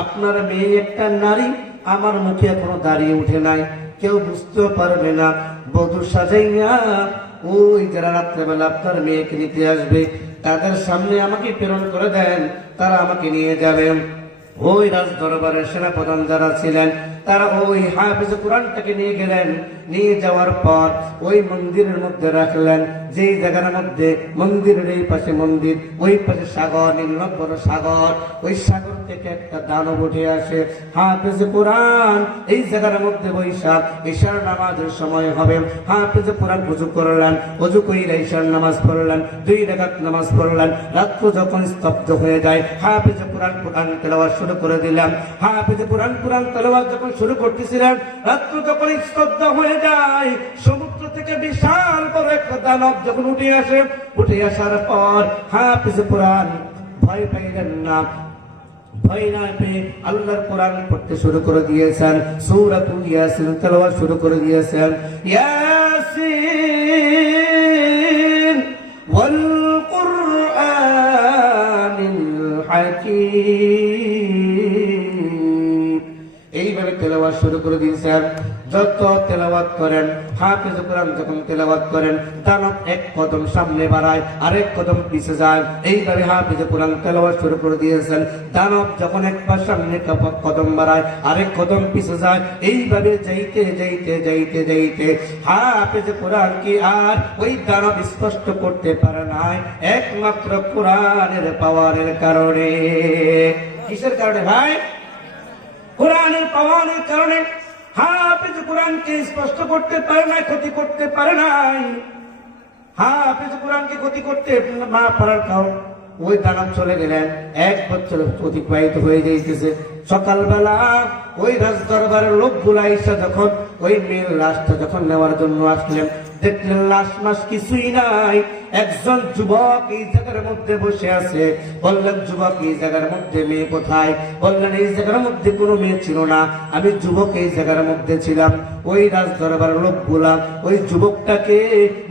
আপনার মেয়ে একটা নারী, আমার মুখে এখনো দাঁড়িয়ে উঠে নাই, কেউ বুঝতেও পারবে না। বধূ সাজাইয়া ওই যারা রাত্রেবেলা আপনার মেয়েকে নিতে আসবে তাদের সামনে আমাকে প্রেরণ করে দেন, তারা আমাকে নিয়ে যাবেন। ওই রাজ দরবারের সেনাপ্রধান যারা ছিলেন তারা ওই হাফেজ কোরআনটাকে নিয়ে গেলেন। নিয়ে যাওয়ার পর ওই মন্দিরের মধ্যে রাখলেন, যেই জায়গার মধ্যে মন্দিরের এই পাশে মন্দির, ওই পাশে সাগর, নীলনদ সাগর। ওই সাগর থেকে একটা দানব উঠে আসে। হাফেজ কোরআন এই জায়গার মধ্যে বৈশাখ ঈশার নামাজের সময় হবে। হাফেজ কোরআন ওযু করলেন, ওযু কইরা ঈশার নামাজ পড়লেন, 2 রাকাত নামাজ পড়লেন। রাত্র যখন স্তব্ধ হয়ে যায়, হাফেজ কোরআন তেলাওয়াত শুরু করে দিলাম। হাফেজ কোরআন তেলাওয়াত যখন শুরু করতেছিলেন, রাত্র যখন স্তব্ধ হয়ে যায়, সমুদ্র থেকে বিশাল বড় একটা দানব যখন উঠে আসে, উঠে আসার পর হাফেজ কোরআন ভয় পাইলেন না। ভয় না পেয়ে আল্লাহর কোরআন পড়তে শুরু করে দিয়েছেন। সূরাতুল ইয়াসিন তেলাওয়াত শুরু করে দিয়েছেন। ইয়াসিন ওয়াল কুরআনিল হাকীম, এইভাবে তেলাওয়াত শুরু করে দিয়েছেন। যত তেলাওয়াত করেন, হাফেজ কোরআন যখন তেলাওয়াত করেন, দানব এক কদম সামনে বাড়ায়, আরেক কদম পিছে যায়। এইভাবে হাফেজ কোরআন তেলাওয়াত শুরু করে দিয়েছেন। দানব যখন একবার সামনে কদম বাড়ায়, আরেক কদম পিছে যায়। এইভাবে যাইতে যাইতে যাইতে যাইতে হাফেজ কোরআন কি আর ওই দানব স্পষ্ট করতে পারে নাই, একমাত্র কোরআনের পাওয়ারের কারণে। কিসের কারণে ভাই? কোরআনের পাওয়ারের কারণে। হাফেজ কোরআনকে স্পষ্ট করতে পারে নাই, ক্ষতি করতে পারে নাই। হাফেজ কোরআনকে ক্ষতি করতে না পারার কারণ ওই দানব চলে গেলেন। 1 বছর অতিবাহিত হয়ে যাইতেছে। সকালবেলা ওই রাজ দরবারের লোকগুলা এসে যখন ওই মেয়ের লাশটা যখন নেওয়ার জন্য আসলেন, দেখলেন লাশ মাস কিছুই নাই। একজন যুবক এই জায়গার মধ্যে বসে আছে। বললেন, যুবক এই জায়গার মধ্যে মেয়ে কোথায়? বললেন, এই জায়গার মধ্যে কোনো মেয়ে ছিল না, আমি যুবক এই জায়গার মধ্যে ছিলাম। ওই রাজ দরবারের লোকগুলা ওই যুবকটাকে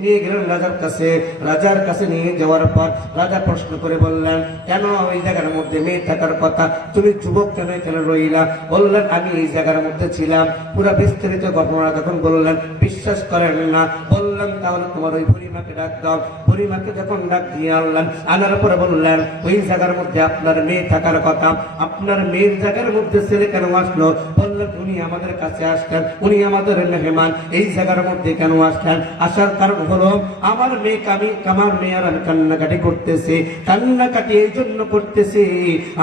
নিয়ে গেলেন রাজার কাছে। রাজার কাছে নিয়ে যাওয়ার পর রাজা প্রশ্ন করে বললেন, কেন ওই জায়গার মধ্যে মেয়ে থাকার কথা, তুমি যুবক কেন এখানে রইলা? বললেন, আমি এই জায়গার মধ্যে ছিলাম। পুরো বিস্তারিত ঘটনা যখন বললেন, বিশ্বাস করেন না। বললেন, তাহলে তোমার ওই বুড়িমাকে ডাক দাও। বুড়িমাকে যখন ডাক দিয়ে আনলেন, আনার পরে বললেন, ওই জায়গার মধ্যে আপনার মেয়ে থাকার কথা, আপনার মেয়ের জায়গার মধ্যে ছেলে কেন আসলো? বললেন, উনি আমাদের কাছে আসতেন, উনি আমাদের মেহমান, এই জায়গার মধ্যে কেন আসলেন? আসার কারণ হলো আমার মেয়েকে আমার মেয়ের আমি কান্নাকাটি করতেছি। কান্নাকাটি এই জন্য করতেছি,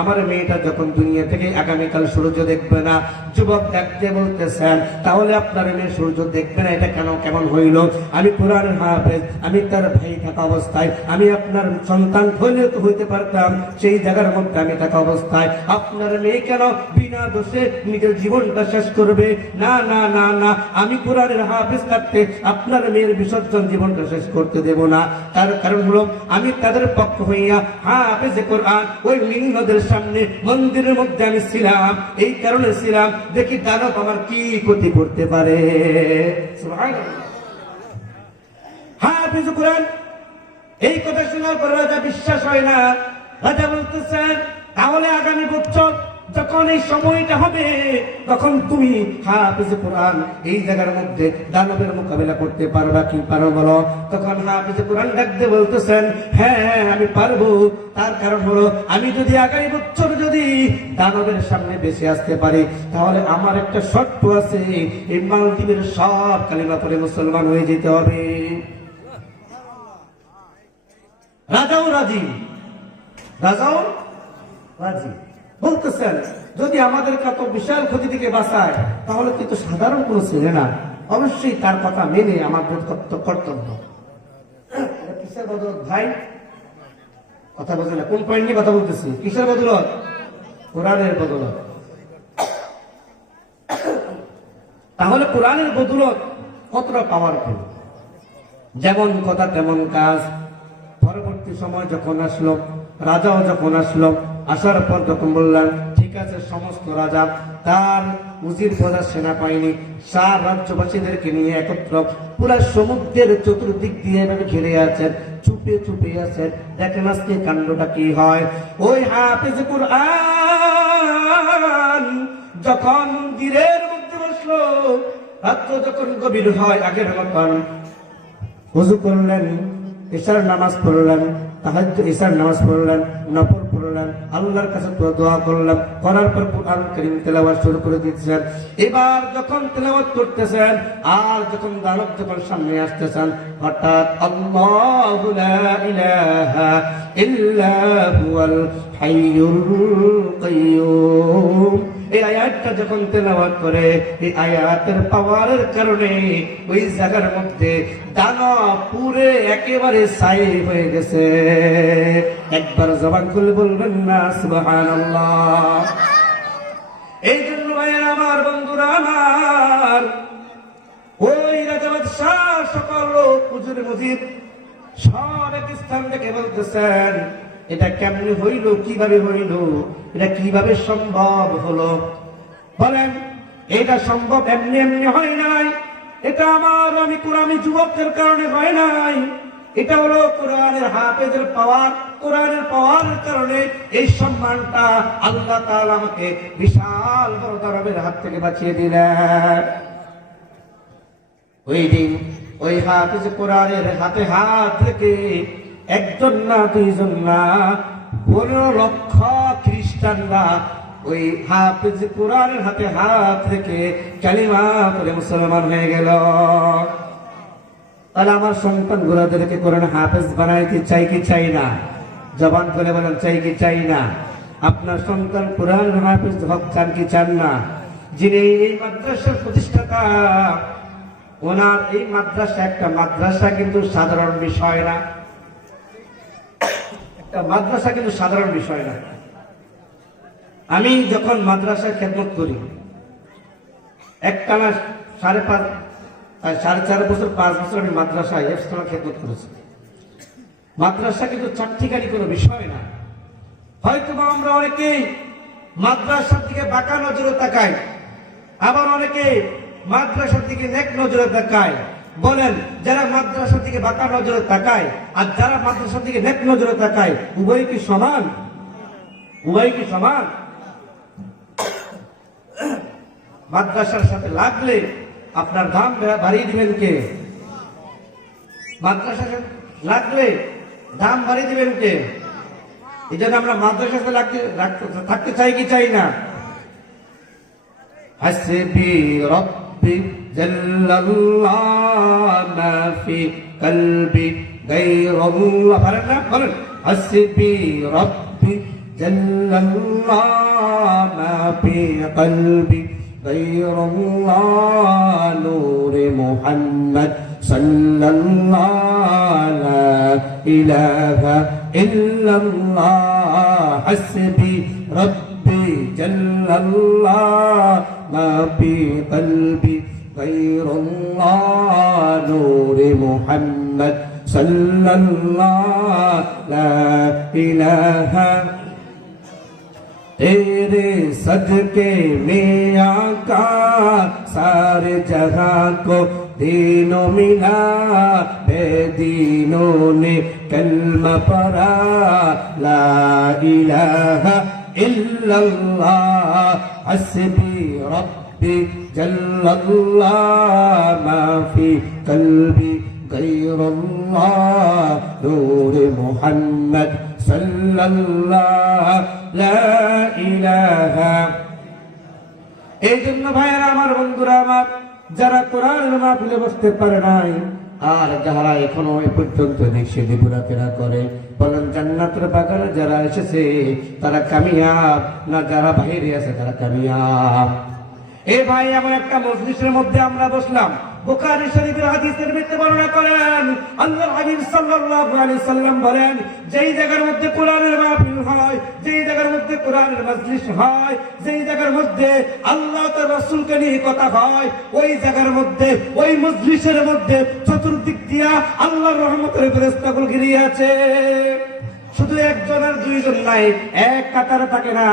আমার মেয়েটা যখন দুনিয়া থেকে আগামীকাল সূর্য দেখবে না। যুবক ডাকতে বলতেছেন, তাহলে আপনার মেয়ে সূর্য দেখবে না, এটা কেমন হইল? আমি কোরআনের হাফেজ, আমি তার ভাই থাকা অবস্থায়, আমি আপনার সন্তান হইলে তো হইতে পারতাম, সেই জায়গার মধ্যে আমি থাকা অবস্থায় আপনার মেয়ে কেন বিনা দোষে নিজের জীবনটা শেষ করবে? না না না না, আমি কোরআনের হাফেজ থাকতে আপনার মেয়ের বিসর্জন জীবনটা শেষ করতে দেব না। তার কারণ হলো আমি তাদের পক্ষ হইয়া হাফেজ কোরআন ওই নীলনদের সামনে মন্দিরের মধ্যে আমি ছিলাম, এই কারণে ছিলাম দেখি দানব আমার কি ক্ষতি করতে পারে। সুবহানাল্লাহ। হাফেজ কোরআন এই কথা শোনার পর রাজা বিশ্বাস হয় না। রাজা বলতেছেন, তাহলে আগামী বছর যখন এই সময়টা হবে, তখন তুমি হাফেজ কোরআন এই জায়গার মধ্যে দানবের মোকাবিলা করতে পারবা কি পারো বলো? তখন হাফেজ কোরআন ডাকতে বলতেছেন, হ্যাঁ আমি পারবো। তার কারণ হলো আমি যদি আগামী বছর যদি দানবের সামনে বেঁচে আসতে পারি, তাহলে আমার একটা শর্ত আছে, এই মালদ্বীপের সব কালিমা পড়ে মুসলমান হয়ে যেতে হবে। রাজাও রাজি, রাজাও রাজি। বলতেছেন, যদি আমাদের কত বিশাল ক্ষতি থেকে বাঁচায়, তাহলে কিন্তু সাধারণ কোন ছেলে না, অবশ্যই তার কথা মেনে আমার কর্তব্য। কিসের বদল ভাই? কথা বলছে না, কোন পয়েন্ট নিয়ে কথা বলতেছি? কিসের বদলত? কোরআনের বদলত। তাহলে কোরআনের বদলত কতটা পাওয়ারফুল, যেমন কথা তেমন কাজ। পরবর্তী সময় যখন আসলো, রাজাও যখন আসলো, আসার পর যখন বললাম ঠিক আছে, সমস্ত রাজা তার উজির প্রজা সেনাবাহিনী সার রাজ্যবাসীদেরকে নিয়ে একত্র পুরা সমুদ্রের চতুর্দিক দিয়ে এভাবে ঘিরে আছেন, চুপে চুপে আছেন। দেখেন আজকে কাণ্ডটা কি হয়। ওই হাফেজ কুরআন যখন গিরের মধ্যে বসলো, রাত্র যখন গভীর হয়, আগের মতন ওযু করলেন, ইশার নামাজ পড়লেন, তাহাজ্জুদ ইশার নামাজ পড়লেন, নফল পড়লেন, আল্লাহর কাছে দোয়া করলেন, করার পর কুরআন কারীম তেলাওয়াত শুরু করে দিয়েছেন। এবার যখন তেলাওয়াত করতেছেন আর যখন দানব যখন সামনে আসতেছেন, হঠাৎ আল্লাহু লা ইলাহা ইল্লা হুয়াল হাইয়ুল কাইয়্যুম, এই আয়াতটা যখন তেলাওয়াত করে, এই আয়াতের পাওয়ারের কারণে ওই জায়গার মধ্যে দানব পুরে একেবারে ছাই হয়ে গেছে। একবার জবান খুলে বলবেন না সুবহানাল্লাহ? এই জন্য ভাইয়েরা আমার, বন্ধুরা আমার, ওই রাজা বাদশাহ সকল লোক হুজুর মুজিব সব এক স্থান থেকে বলতেছেন এটা কেমনে হইল, কিভাবে হইল, এটা কিভাবে সম্ভব হলো? বলেন, এটা সম্ভব এমনি এমনি হয় নাই, এটা আমার আমি কোরআনী যুবকদের কারণে হয় নাই, এটা হলো কোরআনের হাফেজের পাওয়ার, কোরআনের পাওয়ারের কারণে এই সম্মানটা আল্লাহ তাআলা আমাকে বিশাল বড় দানবের হাত থেকে বাঁচিয়ে দিলেন। ওই দিন ওই হাফেজ কোরআনের হাতে হাত রেখে একজন না, দুইজন না, 15 লক্ষ খ্রিস্টানরা ওই হাফেজ কোরআনের হাতে হাত রেখে কালিমা করে মুসলমান হয়ে গেল। তাহলে আমার সন্তান গুলাদেরকে কোরআন হাফেজ বানাইতে চাই কি চাই না? জবান করে বলেন, চাই কি চাই না? আপনার সন্তান কোরআন হাফেজ হক চান কি চান না? যিনি এই মাদ্রাসার প্রতিষ্ঠাতা, ওনার এই মাদ্রাসা, একটা মাদ্রাসা কিন্তু সাধারণ বিষয় না, একটা মাদ্রাসা কিন্তু সাধারণ বিষয় না। আমি যখন মাদ্রাসায় খেদমত করি, একটানা 4.5 বছর 5 বছর আমি মাদ্রাসায় একটানা খেদমত করেছি। মাদ্রাসা কিন্তু চারটিখানি কোনো বিষয় না। হয়তো আমরা অনেকেই মাদ্রাসার দিকে বাঁকা নজরে তাকাই, আবার অনেকে মাদ্রাসার দিকে নেক নজরে তাকায়। বলেন, যারা মাদ্রাসার দিকে বাঁকা নজরে তাকায় আর যারা মাদ্রাসার দিকে নেক নজরে তাকায়, উভয় কি সমান? উভয় কি সমান? মাদ্রাসার সাথে লাগলে আপনার দাম বাড়িয়ে দিবেন কে? মাদ্রাসার সাথে লাগলে দাম বাড়িয়ে দিবেন কে? এই জন্য আমরা মাদ্রাসার সাথে থাকতে চাই কি চাই না? হাসবি রব্বি জাল্লাল্লাহ মা ফি কলবি গায়রুল্লাহ। পারেন না? বলেন, হাসবি রব্বি জাল্লাল্লাহ মা ফি কলবি গায়রুল্লাহ নূরে মুহাম্মদ সাল্লাল্লাহ লা ইলাহা ইল্লাল্লাহ। হাসবি রব্বি জাল্লাল্লাহ মা ফি কলবি গায়রুল্লাহ নূরে মুহাম্মদ সাল্লাল্লাহ লা ইলাহা। तेरे सदके में आका सारे जहां को दीनों मिला, बेदीनों ने कलमा पढ़ा ला इलाहा इल्लल्लाह। हस्बी रब्बी जल्लल्लाह मा फी कल्बी गैरुल्लाह नूर मुहम्मद সাল্লাল্লাহু লা ইলাহা। এই জন্য ভাইয়েরা আমার, বন্ধুরা আমার, যারা কোরআনের মাহফিলে বসতে পারে নাই আর যারা এখনো এ পর্যন্ত নিষেধে ঘোরাফেরা করে, বলেন জান্নাতের বাগানে যারা এসেছে তারা কামিয়াব না যারা বাইরে আছে তারা কামিয়াব? এ ভাই, এমন একটা মজলিসের মধ্যে আমরা বসলাম, বুখারী শরীফের হাদিসের ভিত্তিতে বর্ণনা করেন, আল্লাহর হাবিব সাল্লাল্লাহু আলাইহি সাল্লাম বলেন, যেই জায়গার মধ্যে কোরআনের মাহফিল হয়, যেই জায়গার মধ্যে কোরআনের মজলিস হয়, যেই জায়গার মধ্যে আল্লাহ তার রাসূলকে নিয়ে কথা হয়, ওই জায়গার মধ্যে, ওই মজলিসের মধ্যে চতুর্দিক দিয়া আল্লাহর রহমতের ফেরেশতাগুলো ঘিরে আছে। শুধু একজন আর দুইজন নাই, এক কাতারে থাকে না।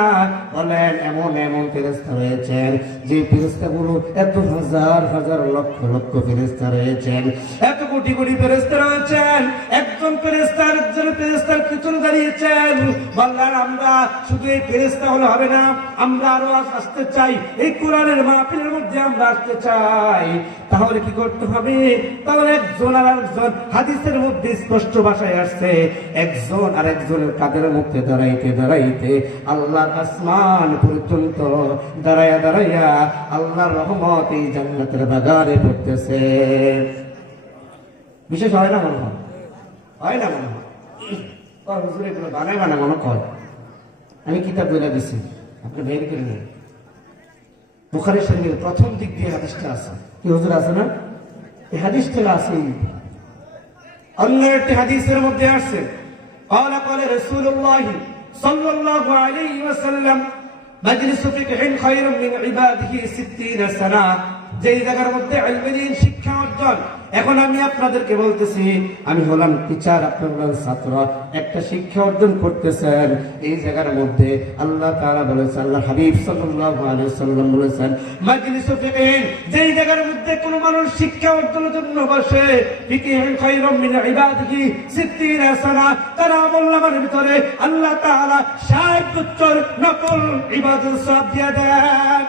বলেন এমন এমন ফেরেশতা রয়েছেন যে ফেরেশতাগুলো এত হাজার হাজার লক্ষ লক্ষ ফেরেশতা রয়েছেন, এত কোটি কোটি ফেরেশতা রয়েছেন। একজন ফেরেশতার একজন ফেরেশতার পিছনে দাঁড়িয়েছেন। বললেন আমরা শুধু এই ফেরেশতা হলে হবে না, আমরা আরো আসতে চাই, এই কোরআনের মাহফিলের মধ্যে আমরা আসতে চাই। তাহলে কি করতে হবে? তাহলে একজন আর একজন, হাদিসের মধ্যে স্পষ্ট ভাষায় আসছে, একজন আর একজনের কাদের মধ্যে দাঁড়াইতে দাঁড়াইতে আল্লাহর আসমান পর্যন্ত দাঁড়াইয়া দাঁড়াইয়া আল্লাহর রহমত এই জান্নাতের বাগানে পড়তেছে। বিশেষ হয় না মনে হয়? হয় না মনে হয়? হুজুর এগুলো বানায় বানায় মনে হয়। আমি কিতাব বলে দিছি, আপনি বের করে নেন। বুখারী শরীফের প্রথম দিক দিয়ে হাদিসটা আছে। কি হুজুর আছে না? এই হাদিসটা আছে। অন্য একটি হাদিসের মধ্যে আসছে, قال قال رسول الله صلى الله عليه وسلم مجلس فقه خير من عباده 60 سنة। যেই জায়গার মধ্যে ইলমের শিক্ষা অর্জন। এখন আমি আপনাদেরকে বলতেছি, আমি হলাম টিচার, আপনারা হলেন ছাত্র, একটা শিক্ষা অর্জন করতেছেন। এই জায়গার মধ্যে আল্লাহ তাআলা বলেছেন, আল্লাহ হাবিব সাল্লাল্লাহু আলাইহি সাল্লাম বলেছেন, মাজলিসু ফিকহিন, যেই জায়গার মধ্যে কোন মানুষ শিক্ষা অর্জনের জন্য বসে, ফিকহিন খায়রুম মিন ইবাদিহি 60 সানা, তার আমলের ভিতরে আল্লাহ তাআলা 60 বছর নফল ইবাদত সওয়াব দিয়ে দেন।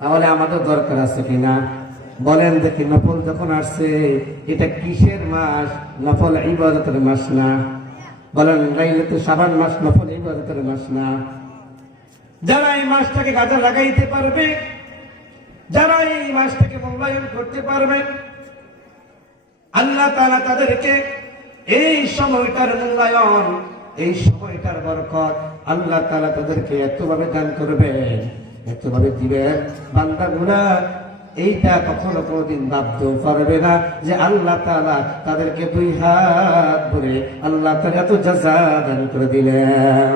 তাহলে আমাদের দরকার আছে কিনা বলেন দেখি? নফল যখন আসছে, এটা কিসের মাস? নফল ইবাদতের মাস না? বলেন লাইলাতুল শাবান মাস নফল ইবাদতের মাস না? যারা এই মাসটাকে কাজে লাগাইতে পারবে, যারা এই মাসটাকে মূল্যায়ন করতে পারবে, আল্লাহ তাআলা তাদেরকে এই সময়টার মূল্যায়ন, এই সময়টার বরকত আল্লাহ তাআলা তাদেরকে এতভাবে দান করবেন, এতভাবে দিবেন, বান্দাগুলা এইটা কখনো কোনোদিন ভাবতেও পারবে না যে আল্লাহ তাআলা তাদেরকে 2 হাত ভরে আল্লাহ তাআলা এত জাযা দান করে দিলেন।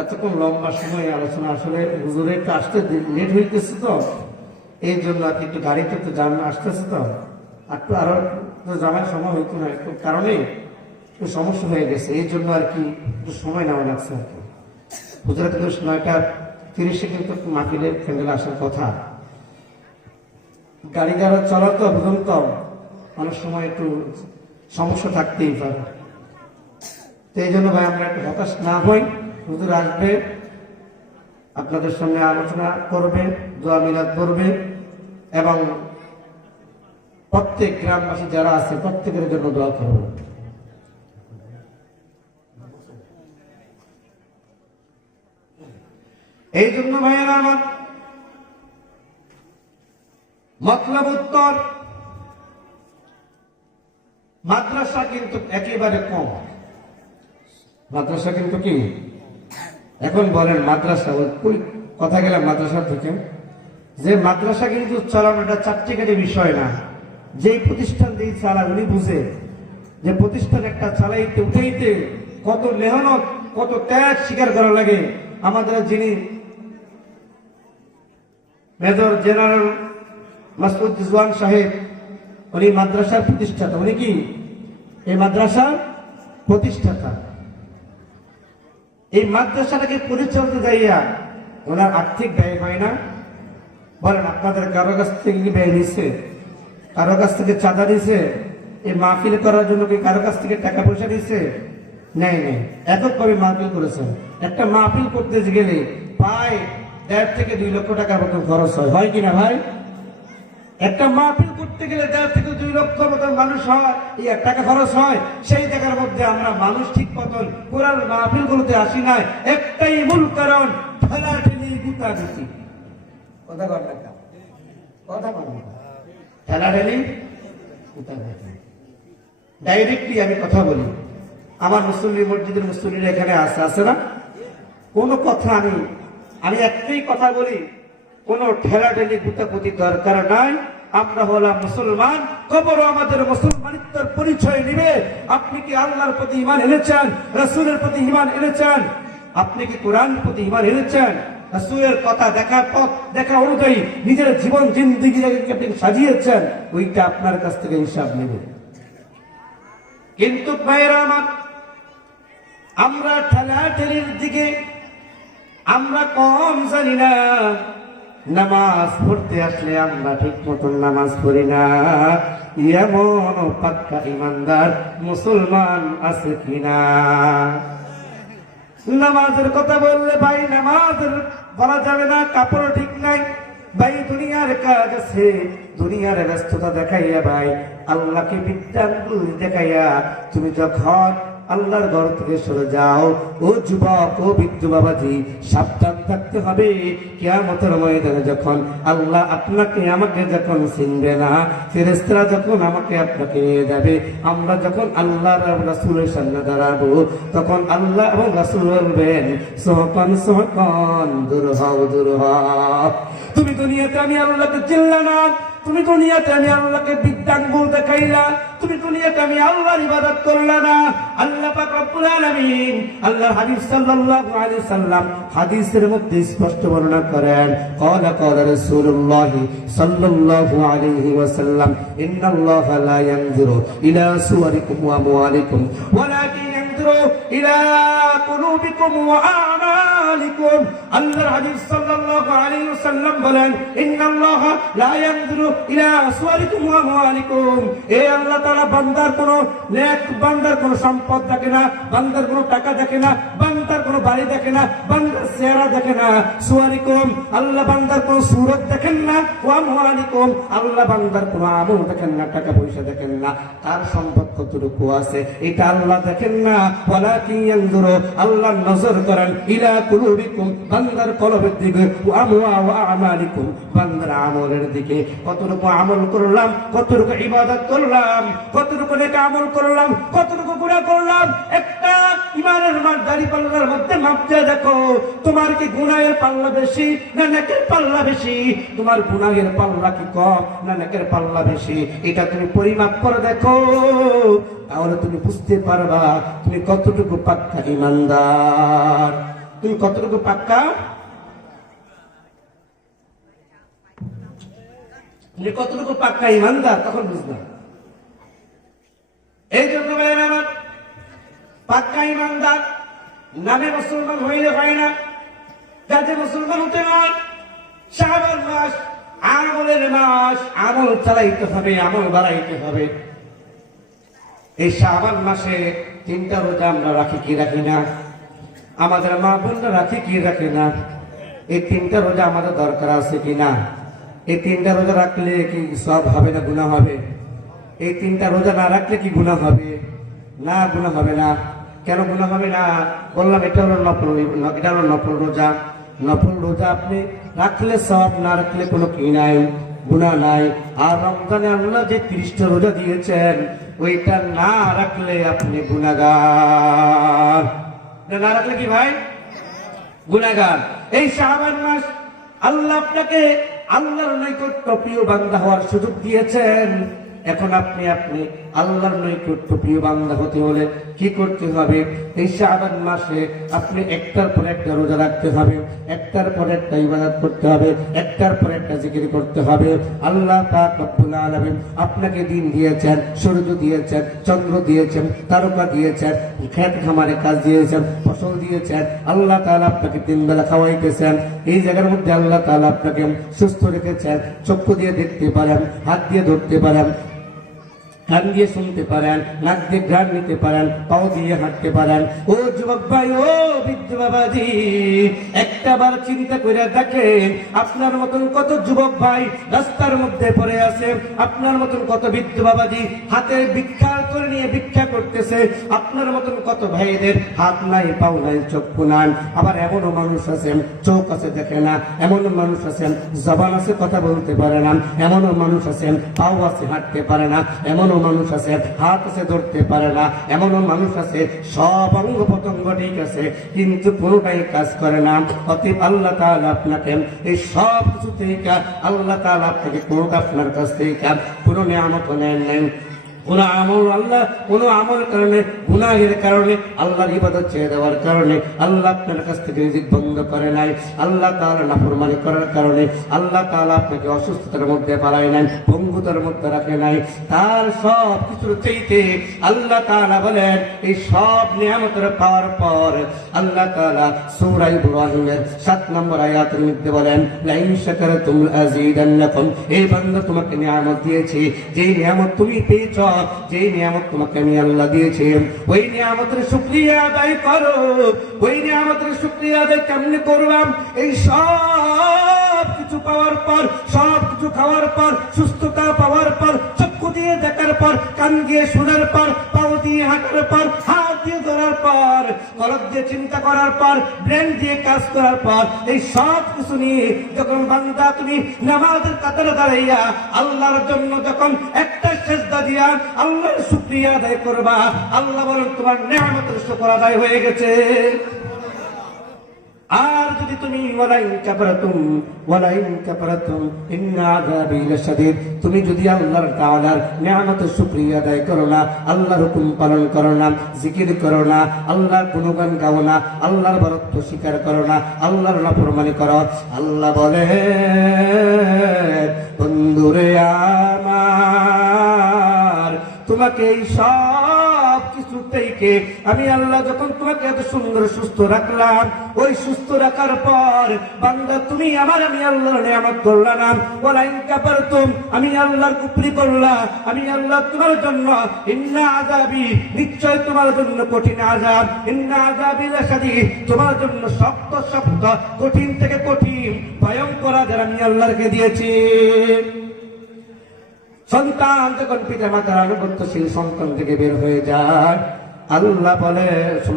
এতক্ষণ লম্বা সময় আলোচনা, আসলে হুজুরের একটু আসতে লেট হইতেছে, তো এই জন্য আর কি একটু গাড়িতে তো জাম আসতেছে, তো একটু আরো জামার সময় হইতো না, একটু কারণে একটু সমস্যা হয়ে গেছে, এই জন্য আর কি একটু সময় নেওয়া লাগছে আর কি। হুজুরের কিন্তু 9:30 কিন্তু মাহফিলের প্যান্ডেলে আসার কথা। গাড়ি যারা চলার তো বুঝুন, তো অনেক সময় একটু সমস্যা থাকতেই পারে। তো এই জন্য ভাই আমরা একটু হতাশ না হই, হুজুর আসবে, আপনাদের সামনে আলোচনা করবে, দোয়া মিলাদ করবে, এবং প্রত্যেক গ্রামবাসী যারা আছে প্রত্যেকের জন্য দোয়া করবে। এই জন্য ভাইয়েরা আমার, মতলব উত্তর, মাদ্রাসা কিন্তু একেবারে কম। মাদ্রাসা কিন্তু কি এখন বলেন মাদ্রাসা, ওই কথা গেলাম মাদ্রাসা থেকে, যে মাদ্রাসা কিন্তু চালানোটা চারটিখানি বিষয় না। যেই প্রতিষ্ঠান দিয়ে চালা উনি বুঝে যে প্রতিষ্ঠান একটা চালাইতে উঠাইতে কত মেহনত, কত ত্যাগ স্বীকার করা লাগে। আমাদের যিনি মেজর জেনারেল মাসউদ রিজওয়ান সাহেব, উনি মাদ্রাসার প্রতিষ্ঠাতা, উনি কি এই মাদ্রাসার প্রতিষ্ঠাতা। এই মাদ্রাসাটাকে পরিচালনা যাইয়া ওনার আর্থিক ব্যয় হয় না? বলেন আপনাদের কারো কাছ থেকে কি ব্যয় নিচ্ছে? কারো কাছ থেকে চাঁদা দিছে? এই মাহফিল করার জন্য কি কারো কাছ থেকে টাকা পয়সা দিচ্ছে? নেই নেই। এককভাবে মাহফিল করেছেন। একটা মাহফিল করতে গেলে প্রায় 1.5 থেকে 2 লক্ষ টাকার মতো খরচ হয়, হয় কিনা ভাই? একটা মাহফিল করতে গেলে 1.5 থেকে 2 লক্ষ মতো মানুষ হয়, এই টাকা খরচ হয়। সেই জায়গার মধ্যে আমরা মানুষ ঠিক মতন পুরান মাহফিল গুলোতে আসি না। একটাই মূল কারণ, ঠেলাঠেলি গুতাগুতি। কথা বল না, কথা বল না, ঠেলাঠেলি গুতাগুতি। ডাইরেক্টলি আমি কথা বলি, আমার মুসল্লি মসজিদের মুসল্লিরা এখানে আছে না? কোনো কথা আমি একটাই কথা বলি, কোনো ঠেলাঠেলি গুতাগুতি দরকার নাই। আমরা হলাম মুসলমান, কবরও আমাদের মুসলমানিত্বের পরিচয় নিবে। আপনি কি আল্লাহর প্রতি ঈমান এনেছেন? রাসূলের প্রতি ঈমান এনেছেন? আপনি কি কোরআনের প্রতি ঈমান এনেছেন? রাসূলের কথা দেখার পথ দেখা অনুযায়ী নিজের জীবন জিন্দেগি আপনি সাজিয়েছেন? ওইটা আপনার কাছ থেকে হিসাব নেবে। কিন্তু ভাইয়েরা আমার, আমরা ঠেলাঠেলির দিকে আমরা কম জানি না। নামাজ পড়তে আসলে আমরা ঠিক মতন নামাজ পড়ি না। এমন পাক্কা ইমানদার মুসলমান আছে কিনা? নামাজের কথা বললে ভাই নামাজের বলা যাবে না, কাপড় ঠিক নাই ভাই, দুনিয়ার কাজ আছে, দুনিয়ার ব্যস্ততা দেখাইয়া ভাই আল্লাহকে বিদ্যাঙ্গুল দেখাইয়া তুমি যখন আল্লাহর ঘর থেকে সরে যাও, ও যুবক, ও বৃদ্ধ বাবাজি, সাবধান থাকতে হবে। কিয়ামতের ময়দানে যখন আল্লাহ আপনাকে আমাকে যখন চিনবে না, ফেরেশতারা যখন আমাকে আপনাকে নিয়ে যাবে, আমরা যখন আল্লাহ রাসূলের সামনে দাঁড়াবো, তখন আল্লাহ এবং রাসূল বলবেন, সোহকান সোহকান, দূর হও দূর হও। তুমি দুনিয়াতে আমি আল্লাহকে চিনলা না, তুমি দুনিয়াতে আমি আল্লাহকে বিদ্যাঙ্গুল দেখাইলা, তুমি দুনিয়াতে আমি আল্লাহর ইবাদত করলা না। আল্লাহ পাক রব্বুল আলামিন, আল্লাহর হাবিব সাল্লাল্লাহু আলাইহি সাল্লাম হাদিসের মধ্যে স্পষ্ট বর্ণনা করেন, ক্বালা ক্বালা রাসূলুল্লাহ সাল্লাল্লাহু আলাইহি ওয়াসাল্লাম, ইন্নাল্লাহা লা ইয়ানজুরু ইলা সুওয়ারিকুম ওয়া আমওয়ালিকুম ওয়ালাকিন ইয়ানজুরু ইলা কুলুবিকুম ওয়া আমালিকুম। আল্লাহর হাবিব সাল্লাল্লাহু আলাইহি ওয়াসাল্লাম বলেন, ইন্নাল্লাহা লা ইয়ানজুরু ইলা সুওয়ারিকুম ওয়া আমওয়ালিকুম। এই আল্লাহ তাআলা বান্দার কোনো নেক, বান্দার কোনো সম্পদ দেখে না, বান্দার কোনো টাকা দেখে না, বান্দার কোনো বাড়ি দেখে না, বান্দার চেহারা দেখে না। সুওয়ারিকুম, আল্লাহ বান্দার কোনো সূরত দেখেন না। ওয়া আমওয়ালিকুম, আল্লাহ বান্দার কোনো আমল দেখেন না, টাকা পয়সা দেখেন না, তার সম্পদ কতটুকু আছে এটা আল্লাহ দেখেন না। ওয়ালাকিন ইয়ানজুরু, আল্লাহ নজর করেন ইলা কুলুবিকুম, বান্দার কলবের দিকে, ওয়া আমালিকুম, বান্দার আমলের দিকে। কতটুকু আমল করলাম, কতটুকু ইবাদত করলাম, কতটুকু নেক আমল করলাম, কতটুকু গুনাহ করলাম, একটা ইমানের দাড়ি পাল্লার মধ্যে মাপতে দেখো, তোমার কি গুনাহের পাল্লা বেশি না নেকের পাল্লা বেশি? তোমার গুনাহের পাল্লা কি কম না নেকের পাল্লা বেশি? এটা তুমি পরিমাপ করে দেখো, তাহলে তুমি বুঝতে পারবা তুমি কতটুকু পাক্কা ইমানদার, তুমি কতটুকু পাক্কা, তুমি কতটুকু পাক্কা ইমানদার, তখন বুঝবা। এই জন্য ভাইয়েরা আমার, পাক্কা ইমানদার নামে মুসলমান হইলে হয় না, কাজে মুসলমান হতে হয়। শাবান মাস আমলের মাস, আমল চালাইতে হবে, আমল বাড়াইতে হবে। এই শাবান মাসে 3টা রোজা আমরা রাখি কি রাখি না? আমাদের মা বোনরা রাখি কি রাখে না? এই 3টা রোজা আমাদের দরকার আছে কিনা? এই 3টা রোজা রাখলে কি সব হবে না গুনাহ হবে? এই 3টা রোজা না রাখলে কি গুনাহ হবে? না, গুনাহ হবে না। কেন গুনাহ হবে না? বললাম এটা হলো নফল, এটা হলো নফল রোজা। নফল রোজা আপনি রাখলে সব, না রাখলে কোনো কি নাই, গুনাহ নাই। আর রমজানে আল্লাহ যে 30টা রোজা দিয়েছেন, ওইটা না রাখলে আপনি গুনাহগার। না রাখলে কি ভাই? গুনাহগার। এই শাবান মাস আল্লাহ আপনাকে আল্লাহর নৈকট্য প্রিয় বান্দা হওয়ার সুযোগ দিয়েছেন। এখন আপনি আল্লাহর নৈকট্য প্রিয় বান্দা হতে হলে কি করতে হবে? এই শাবান মাসে আপনি একটার পর একটা রোজা রাখতে হবে, একটার পর একটা ইবাদত করতে হবে, একটার পর একটা জিকির করতে হবে। আল্লাহ পাক রব্বুল আলামিন আপনাকে দিন দিয়েছেন, সূর্য দিয়েছেন, চন্দ্র দিয়েছেন, তারকা দিয়েছেন, খেত খামারে কাজ দিয়েছেন, ফসল দিয়েছেন। আল্লাহ তাআলা আপনাকে 3 বেলা খাওয়াইতেছেন। এই জায়গার মধ্যে আল্লাহ তাআলা আপনাকে সুস্থ রেখেছেন। চক্ষু দিয়ে দেখতে পারেন, হাত দিয়ে ধরতে পারেন, কান দিয়ে শুনতে পারেন, নাক দিয়ে ঘ্রাণ নিতে পারেন, পাও দিয়ে হাঁটতে পারেন। ও যুবক ভাই, ও বৃদ্ধ বাবাজি, একটাবার চিন্তা করে দেখেন, আপনার মতন কত যুবক ভাই রাস্তার মধ্যে পড়ে আছে, আপনার মতন কত বৃদ্ধ বাবাজি হাতে ভিক্ষা করে নিয়ে ভিক্ষা করতেছে, আপনার মতন কত ভাইদের হাত নাই, পাও নাই, চক্ষু নাই। আবার এমনও মানুষ আছেন চোখ আছে দেখে না, এমনও মানুষ আছেন জবান আছে কথা বলতে পারে না, এমনও মানুষ আছেন পাও আছে হাঁটতে পারে না, এমনও মানুষ আছে হাত আছে ধরতে পারে না, এমনও মানুষ আছে সব অঙ্গ প্রত্যঙ্গ ঠিক আছে কিন্তু কোনোটাই কাজ করে না। অতএব আল্লাহ তাআলা আপনাকে এই সব কিছু থেকে আল্লাহ তাআলা আপনাকে কোনোটা আপনার কাছ থেকে কোনো নিয়ামত নেন। কোন আমল আল্লাহ কোন আমল কারণে গুনাহের কারণে আল্লাহর ইবাদত ছেড়ে দেওয়ার কারণে আল্লাহ আপনার কাছ থেকে রিজিক বন্ধ করে নাই, আল্লাহ তাআলা নাফরমানি করার কারণে আল্লাহ তাআলা আপনাকে অসুস্থতার মধ্যে পালায় নাই, পঙ্গুতার মধ্যে রাখে নাই। তার সব কিছুর চাইতে আল্লাহ তাআলা বলেন এই সব নিয়ামতের পাওয়ার পর আল্লাহ তাআলা সূরা ইব্রাহিমের 7 নম্বর আয়াতের মধ্যে বলেন লাইন শাকারতুম আযীদান্নাকুম। এই বান্দা তোমাকে নিয়ামত দিয়েছি, যে নিয়ামত তুমি পেয়েছো, যে নিয়ামত তোমাকে আমি আল্লাহ দিয়েছি ওই নিয়ামতের শুকরিয়া আদায় করো। ওই নিয়ামতের শুকরিয়া আদায় কেমনে করলাম? এই সব কিছু পাওয়ার পর, সব কিছু খাওয়ার পর, সুস্থতা পাওয়ার পর, চক্ষু দিয়ে দেখার পর, কান দিয়ে শোনার পর, পাও দিয়ে হাঁটার পর, হাত দিয়ে ধরার পর, কলব দিয়ে চিন্তা করার পর, ব্রেন দিয়ে কাজ করার পর, এই সব কিছু নিয়ে যখন বান্দা তুমি নামাজের কাতারে দাঁড়াইয়া আল্লাহর জন্য যখন একটা সেজদা দিয়া আল্লাহর শুকরিয়া আদায় করবা, আল্লাহ বলেন তোমার নিয়ামতের শুকর আদায় হয়ে গেছে। আর যদি তুমি ওয়ালাইন কাফারাতুম ইন্না আযাবি লাশাদীদ, তুমি যদি আল্লাহর তাআলার নিয়ামতের শুকরিয়া আদায় করো না, আল্লাহর হুকুম পালন করো না, জিকির করো না, আল্লাহর গুণগান গাও না, আল্লাহর বরত্ব স্বীকার করো না, আল্লাহর নাফরমানি করো, আল্লাহ বলে বন্ধুরে আমার তোমাকে এই সব কিছু থেকে আমি আল্লাহ যখন তোমাকে এত সুন্দর সুস্থ রাখলাম, ওই সুস্থ রাখার পর বান্দা তুমি আমার আমি আল্লাহর নিয়ামত করলা না, ওয়ালাইন কাফারতুম আমি আল্লাহর কুফরি করলা, আমি আল্লাহ তোমার জন্য ইন্না আযাবি নিশ্চয় তোমার জন্য কঠিন আযাব, ইন্না আযাবি লাশাদীদ তোমার জন্য শক্ত শক্ত কঠিন থেকে কঠিন ভয়ঙ্কর আযাব আমি আল্লাহকে দিয়েছি। সন্তান যখন পিতা মাতার আনুগত্যশীল সন্তান থেকে বের হয়ে যায়, আল্লাহ বলে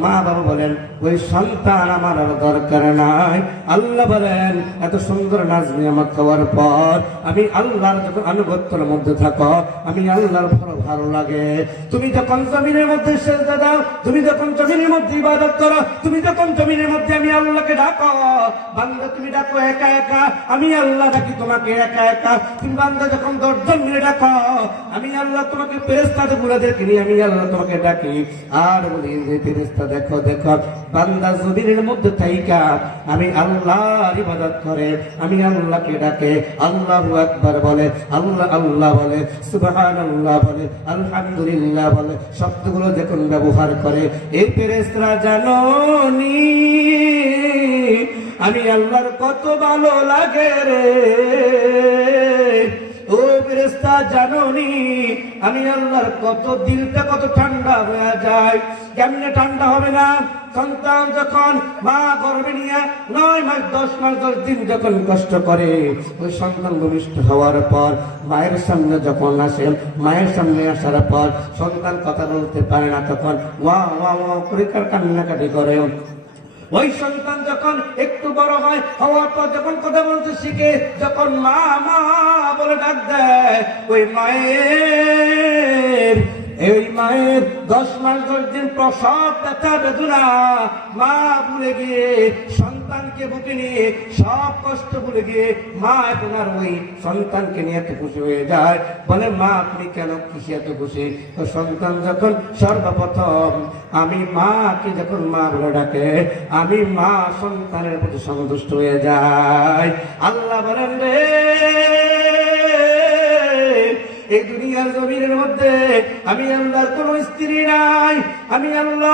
মা বাবা বলেন ওই সন্তান আমার আর দরকার নাই। আল্লাহ বলেন এত সুন্দর নাজ নিয়ামত খাওয়ার পর আমি আল্লাহর যখন আনুগত্যের মধ্যে থাকো আমি আল্লাহর ভালো লাগে। তুমি যখন জমিনের মধ্যে সেজদা দাও, তুমি যখন জমিনের মধ্যে ইবাদত করো, তুমি যখন জমিনের মধ্যে আমি আল্লাহকে ডাকো, বান্দা তুমি ডাকো একা একা, আমি আল্লাহ ডাকি তোমাকে একা একা। তুমি বান্দা যখন 10 জন মিলে ডাকো, আমি আল্লাহ তোমাকে ফেরেশতাদের বুলাদেরকে নিয়ে আমি আল্লাহ তোমাকে ডাকি আর বলি যে ফেরেশতা দেখো দেখো বান্দা জমিনের মধ্যে থাইকা আমি আল্লাহর ইবাদত করে, আমি আল্লাহকে ডাকে, আল্লাহু আকবার বলে, আল্লাহ আল্লাহ বলে, সুবহানাল্লাহ বলে, আলহামদুলিল্লাহ বলে, শব্দগুলো যখন ব্যবহার করে এই ফেরেশতারা জানোনি আমি আল্লাহর কত ভালো লাগে রে। ও ফেরেশতা জানোনি আমি আল্লাহর কত দিলটা কত ঠান্ডা হয়ে যায়। কেমনে ঠান্ডা হবে না? সন্তান যখন মা গর্ভে নিয়ে 9 মাস 10 মাস 10 দিন যখন কষ্ট করে, ওই সন্তান ভূমিষ্ঠ হওয়ার পর মায়ের সামনে যখন আসে, মায়ের সামনে আসার পর সন্তান কথা বলতে পারে না, তখন ওয়া ওয়া ওয়া করে কান্নাকাটি করে। ওই সন্তান যখন একটু বড় হয়, হওয়ার পর যখন কথা বলতে শিখে, যখন মা মা বলে ডাক দেয়, ওই মায়ের 10 মাস 10 দিন প্রসব ব্যথা বেদনা মা ভুলে গিয়ে সন্তানকে বুকে নিয়ে সব কষ্ট ভুলে গিয়ে মা এখন আর ওই সন্তানকে নিয়ে এত খুশি হয়ে যায়। বলে মা আপনি কেন খুশি এত খুশি? তো সন্তান যখন সর্বপ্রথম আমি মাকে যখন মা বলে ডাকে, আমি মা সন্তানের প্রতি সন্তুষ্ট হয়ে যায়। আল্লাহ বলেন রে এই দুনিয়ার জমিনের মধ্যে আমি আল্লাহর কোন স্ত্রী নাই, আমি আল্লাহ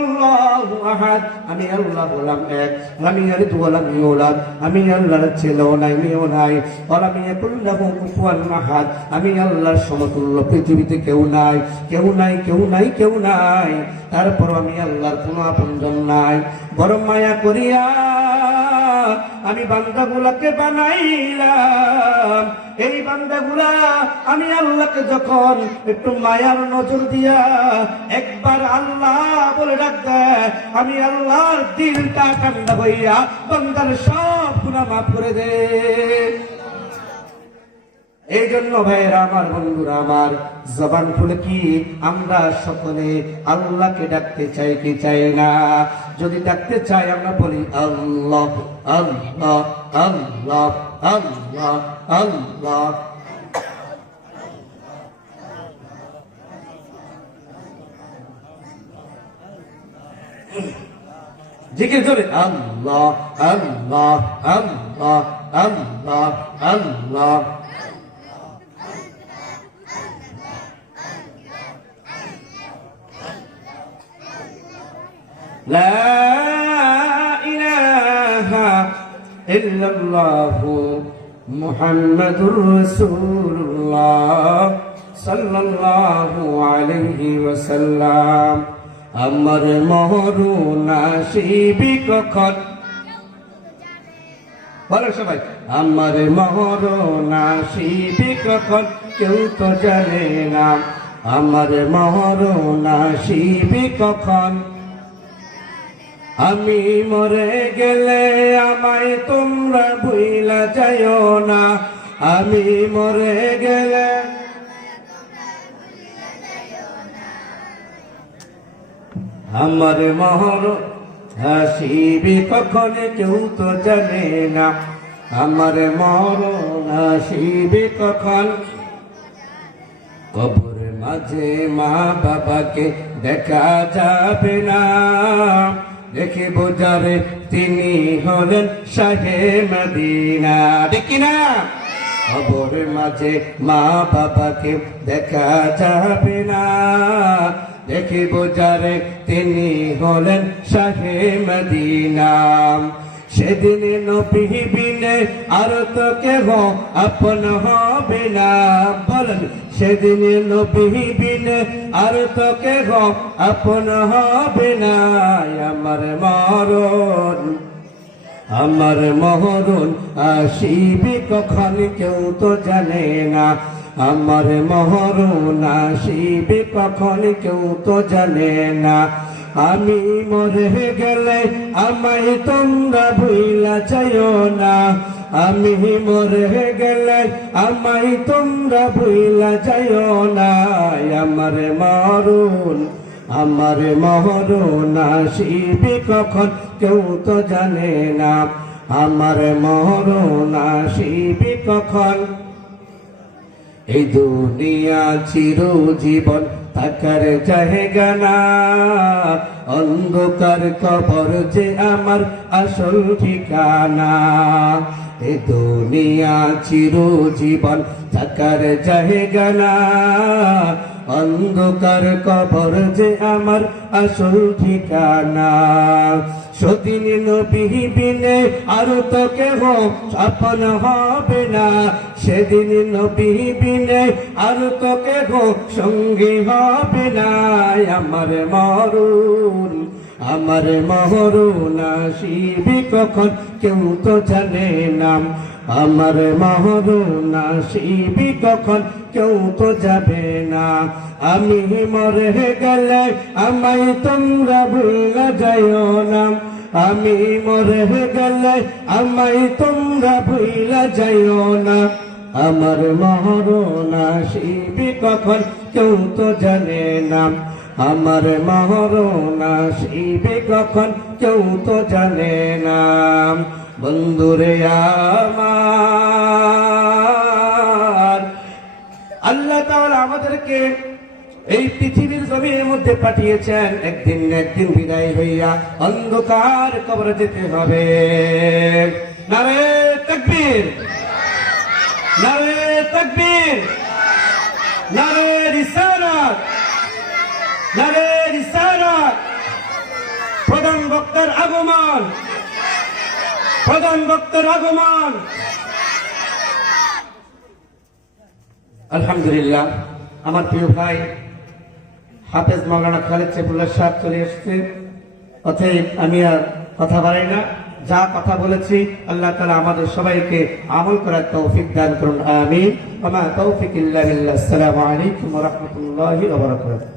আল্লাহু আহাদ, আমি আল্লাহ বললাম এক, আমি ইয়ালিদ ওয়া লাম ইউলাদ, আমি আল্লাহর ছেলেও নাই মেয়েও নাই, ওয়া লাম ইয়াকুল লাহু কুফুয়ান আহাদ, আমি আল্লাহর সমতুল্য পৃথিবীতে কেউ নাই কেউ নাই কেউ নাই কেউ নাই। তারপর আমি আল্লাহর কোনো আপনজন নাই। বড় মায়া করিয়া আমি বান্দাগুলাকে বানাইলাম। এই বান্দাগুলা আমি আল্লাহকে যখন একটু মায়ার নজর দিয়া একবার আল্লাহ বলে ডাক দেয়, আমি আল্লাহর দিলটা ঠান্ডা হইয়া বান্দার সব গুনাহ মাফ করে দে। এই জন্য ভাইয়েরা আমার, বন্ধুরা আমার, জবান খুলে কি আমরা সকলে আল্লাহকে ডাকতে চাই কি চাই না? যদি ডাকতে চাই আমরা বলি আল্লাহ আল্লাহ আল্লাহ আল্লাহ আল্লাহ। জিকির করে আল্লাহ আল্লাহ আল্লাহ আল্লাহ আল্লাহ। لا إله إلا الله محمد رسول الله صلى الله عليه وسلم। আমার মরণ আসিবে কখন, বলো সবাই, আমার মরণ আসিবে কখন কেউ তো জানে না। আমার মরণ আসিবে কখন, আমি মরে গেলে আমায় তোমরা ভুইলা যাইও না। আমি মরে গেলে আমার মরণ আসিবে কখন কেউ তো জানে না। আমার মরণ আসিবে কখন, কবর মাঝে মা বাবাকে দেখা যাবে না। দেখে বোঝারে তিনি হলেন শাহে মদিনা, দেখি না? কবর মাঝে মা বাবাকে দেখা যাবে না। দেখে বোঝারে তিনি হলেন শাহে মদিনা। সেদিন নবী বিনে আর তো কেহ আপন হবে না। বলেন, সেদিন নবী বিনে আর তো কেহ আপন হবে না। আমার মরণ, আমার মরণ আসিবে কখন কেউ তো জানে না। আমার মরণ আসিবে কখন কেউ তো জানে না। আমি মরে গেলে আমায় তোমরা ভুইলা যাইও না। আমি মরে গেলে আমায় তোমরা ভুইলা যাইও না। আমার মরণ, আমার মরণ আসিবে কখন কেউ তো জানে না। আমার মরণ আসিবে কখন। এই দুনিয়া চিরজীবন থাকার জায়গা না। অন্ধকার কবর যে আমার আসল ঠিকানা। এই দুনিয়া চিরজীবন থাকার জায়গা না। অন্ধকার কবর যে আমার আসল ঠিকানা। সেদিন নবী বিনে আর তো কেহ আপন হবে না। সেদিন নবী বিনে আর তো কেহ সঙ্গী হবে না। আমার মরণ, আমার মরণ আসিবে কখন কেউ তো জানে না। আমার মরণ আসিবে কখন কেউ তো যাবে না। আমি মরে গেলে আমায় তোমরা ভুইলা যাইও না। আমি মরে গেলে আমায় তোমরা ভুইলা যাইও না। আমার মরণ আসিবে কখন কেউ তো জানে না। আমার মরণ আসিবে কখন কেউ তো জানে না। বন্ধুরে আমার, আল্লাহ তাআলা আমাদেরকে এই পৃথিবীর জমিনের মধ্যে পাঠিয়েছেন। একদিন না একদিন বিদায় হইয়া অন্ধকার কবরে যেতে হবে। নারে তাকবীর, নারে তাকবীর, নারে রিসালাত, নারে রিসালাত। প্রধান বক্তার আগমন, প্রধান বক্তার আগমন। আলহামদুলিল্লাহ, আমার প্রিয় ভাই হাফেজ মাওলানা খালেদ সাইফুল্লাহ সাহেব চলে এসেছে। অতএব আমি আর কথা বাড়াই না, যা কথা বলেছি আল্লাহ তাআলা আমাদের সবাইকে আমল করার তৌফিক দান করুন, আমিন। ওয়া মা তৌফিক ইল্লা বিল্লাহ। আসসালামু আলাইকুম ওয়া রাহমাতুল্লাহি ওয়া বারাকাতুহু।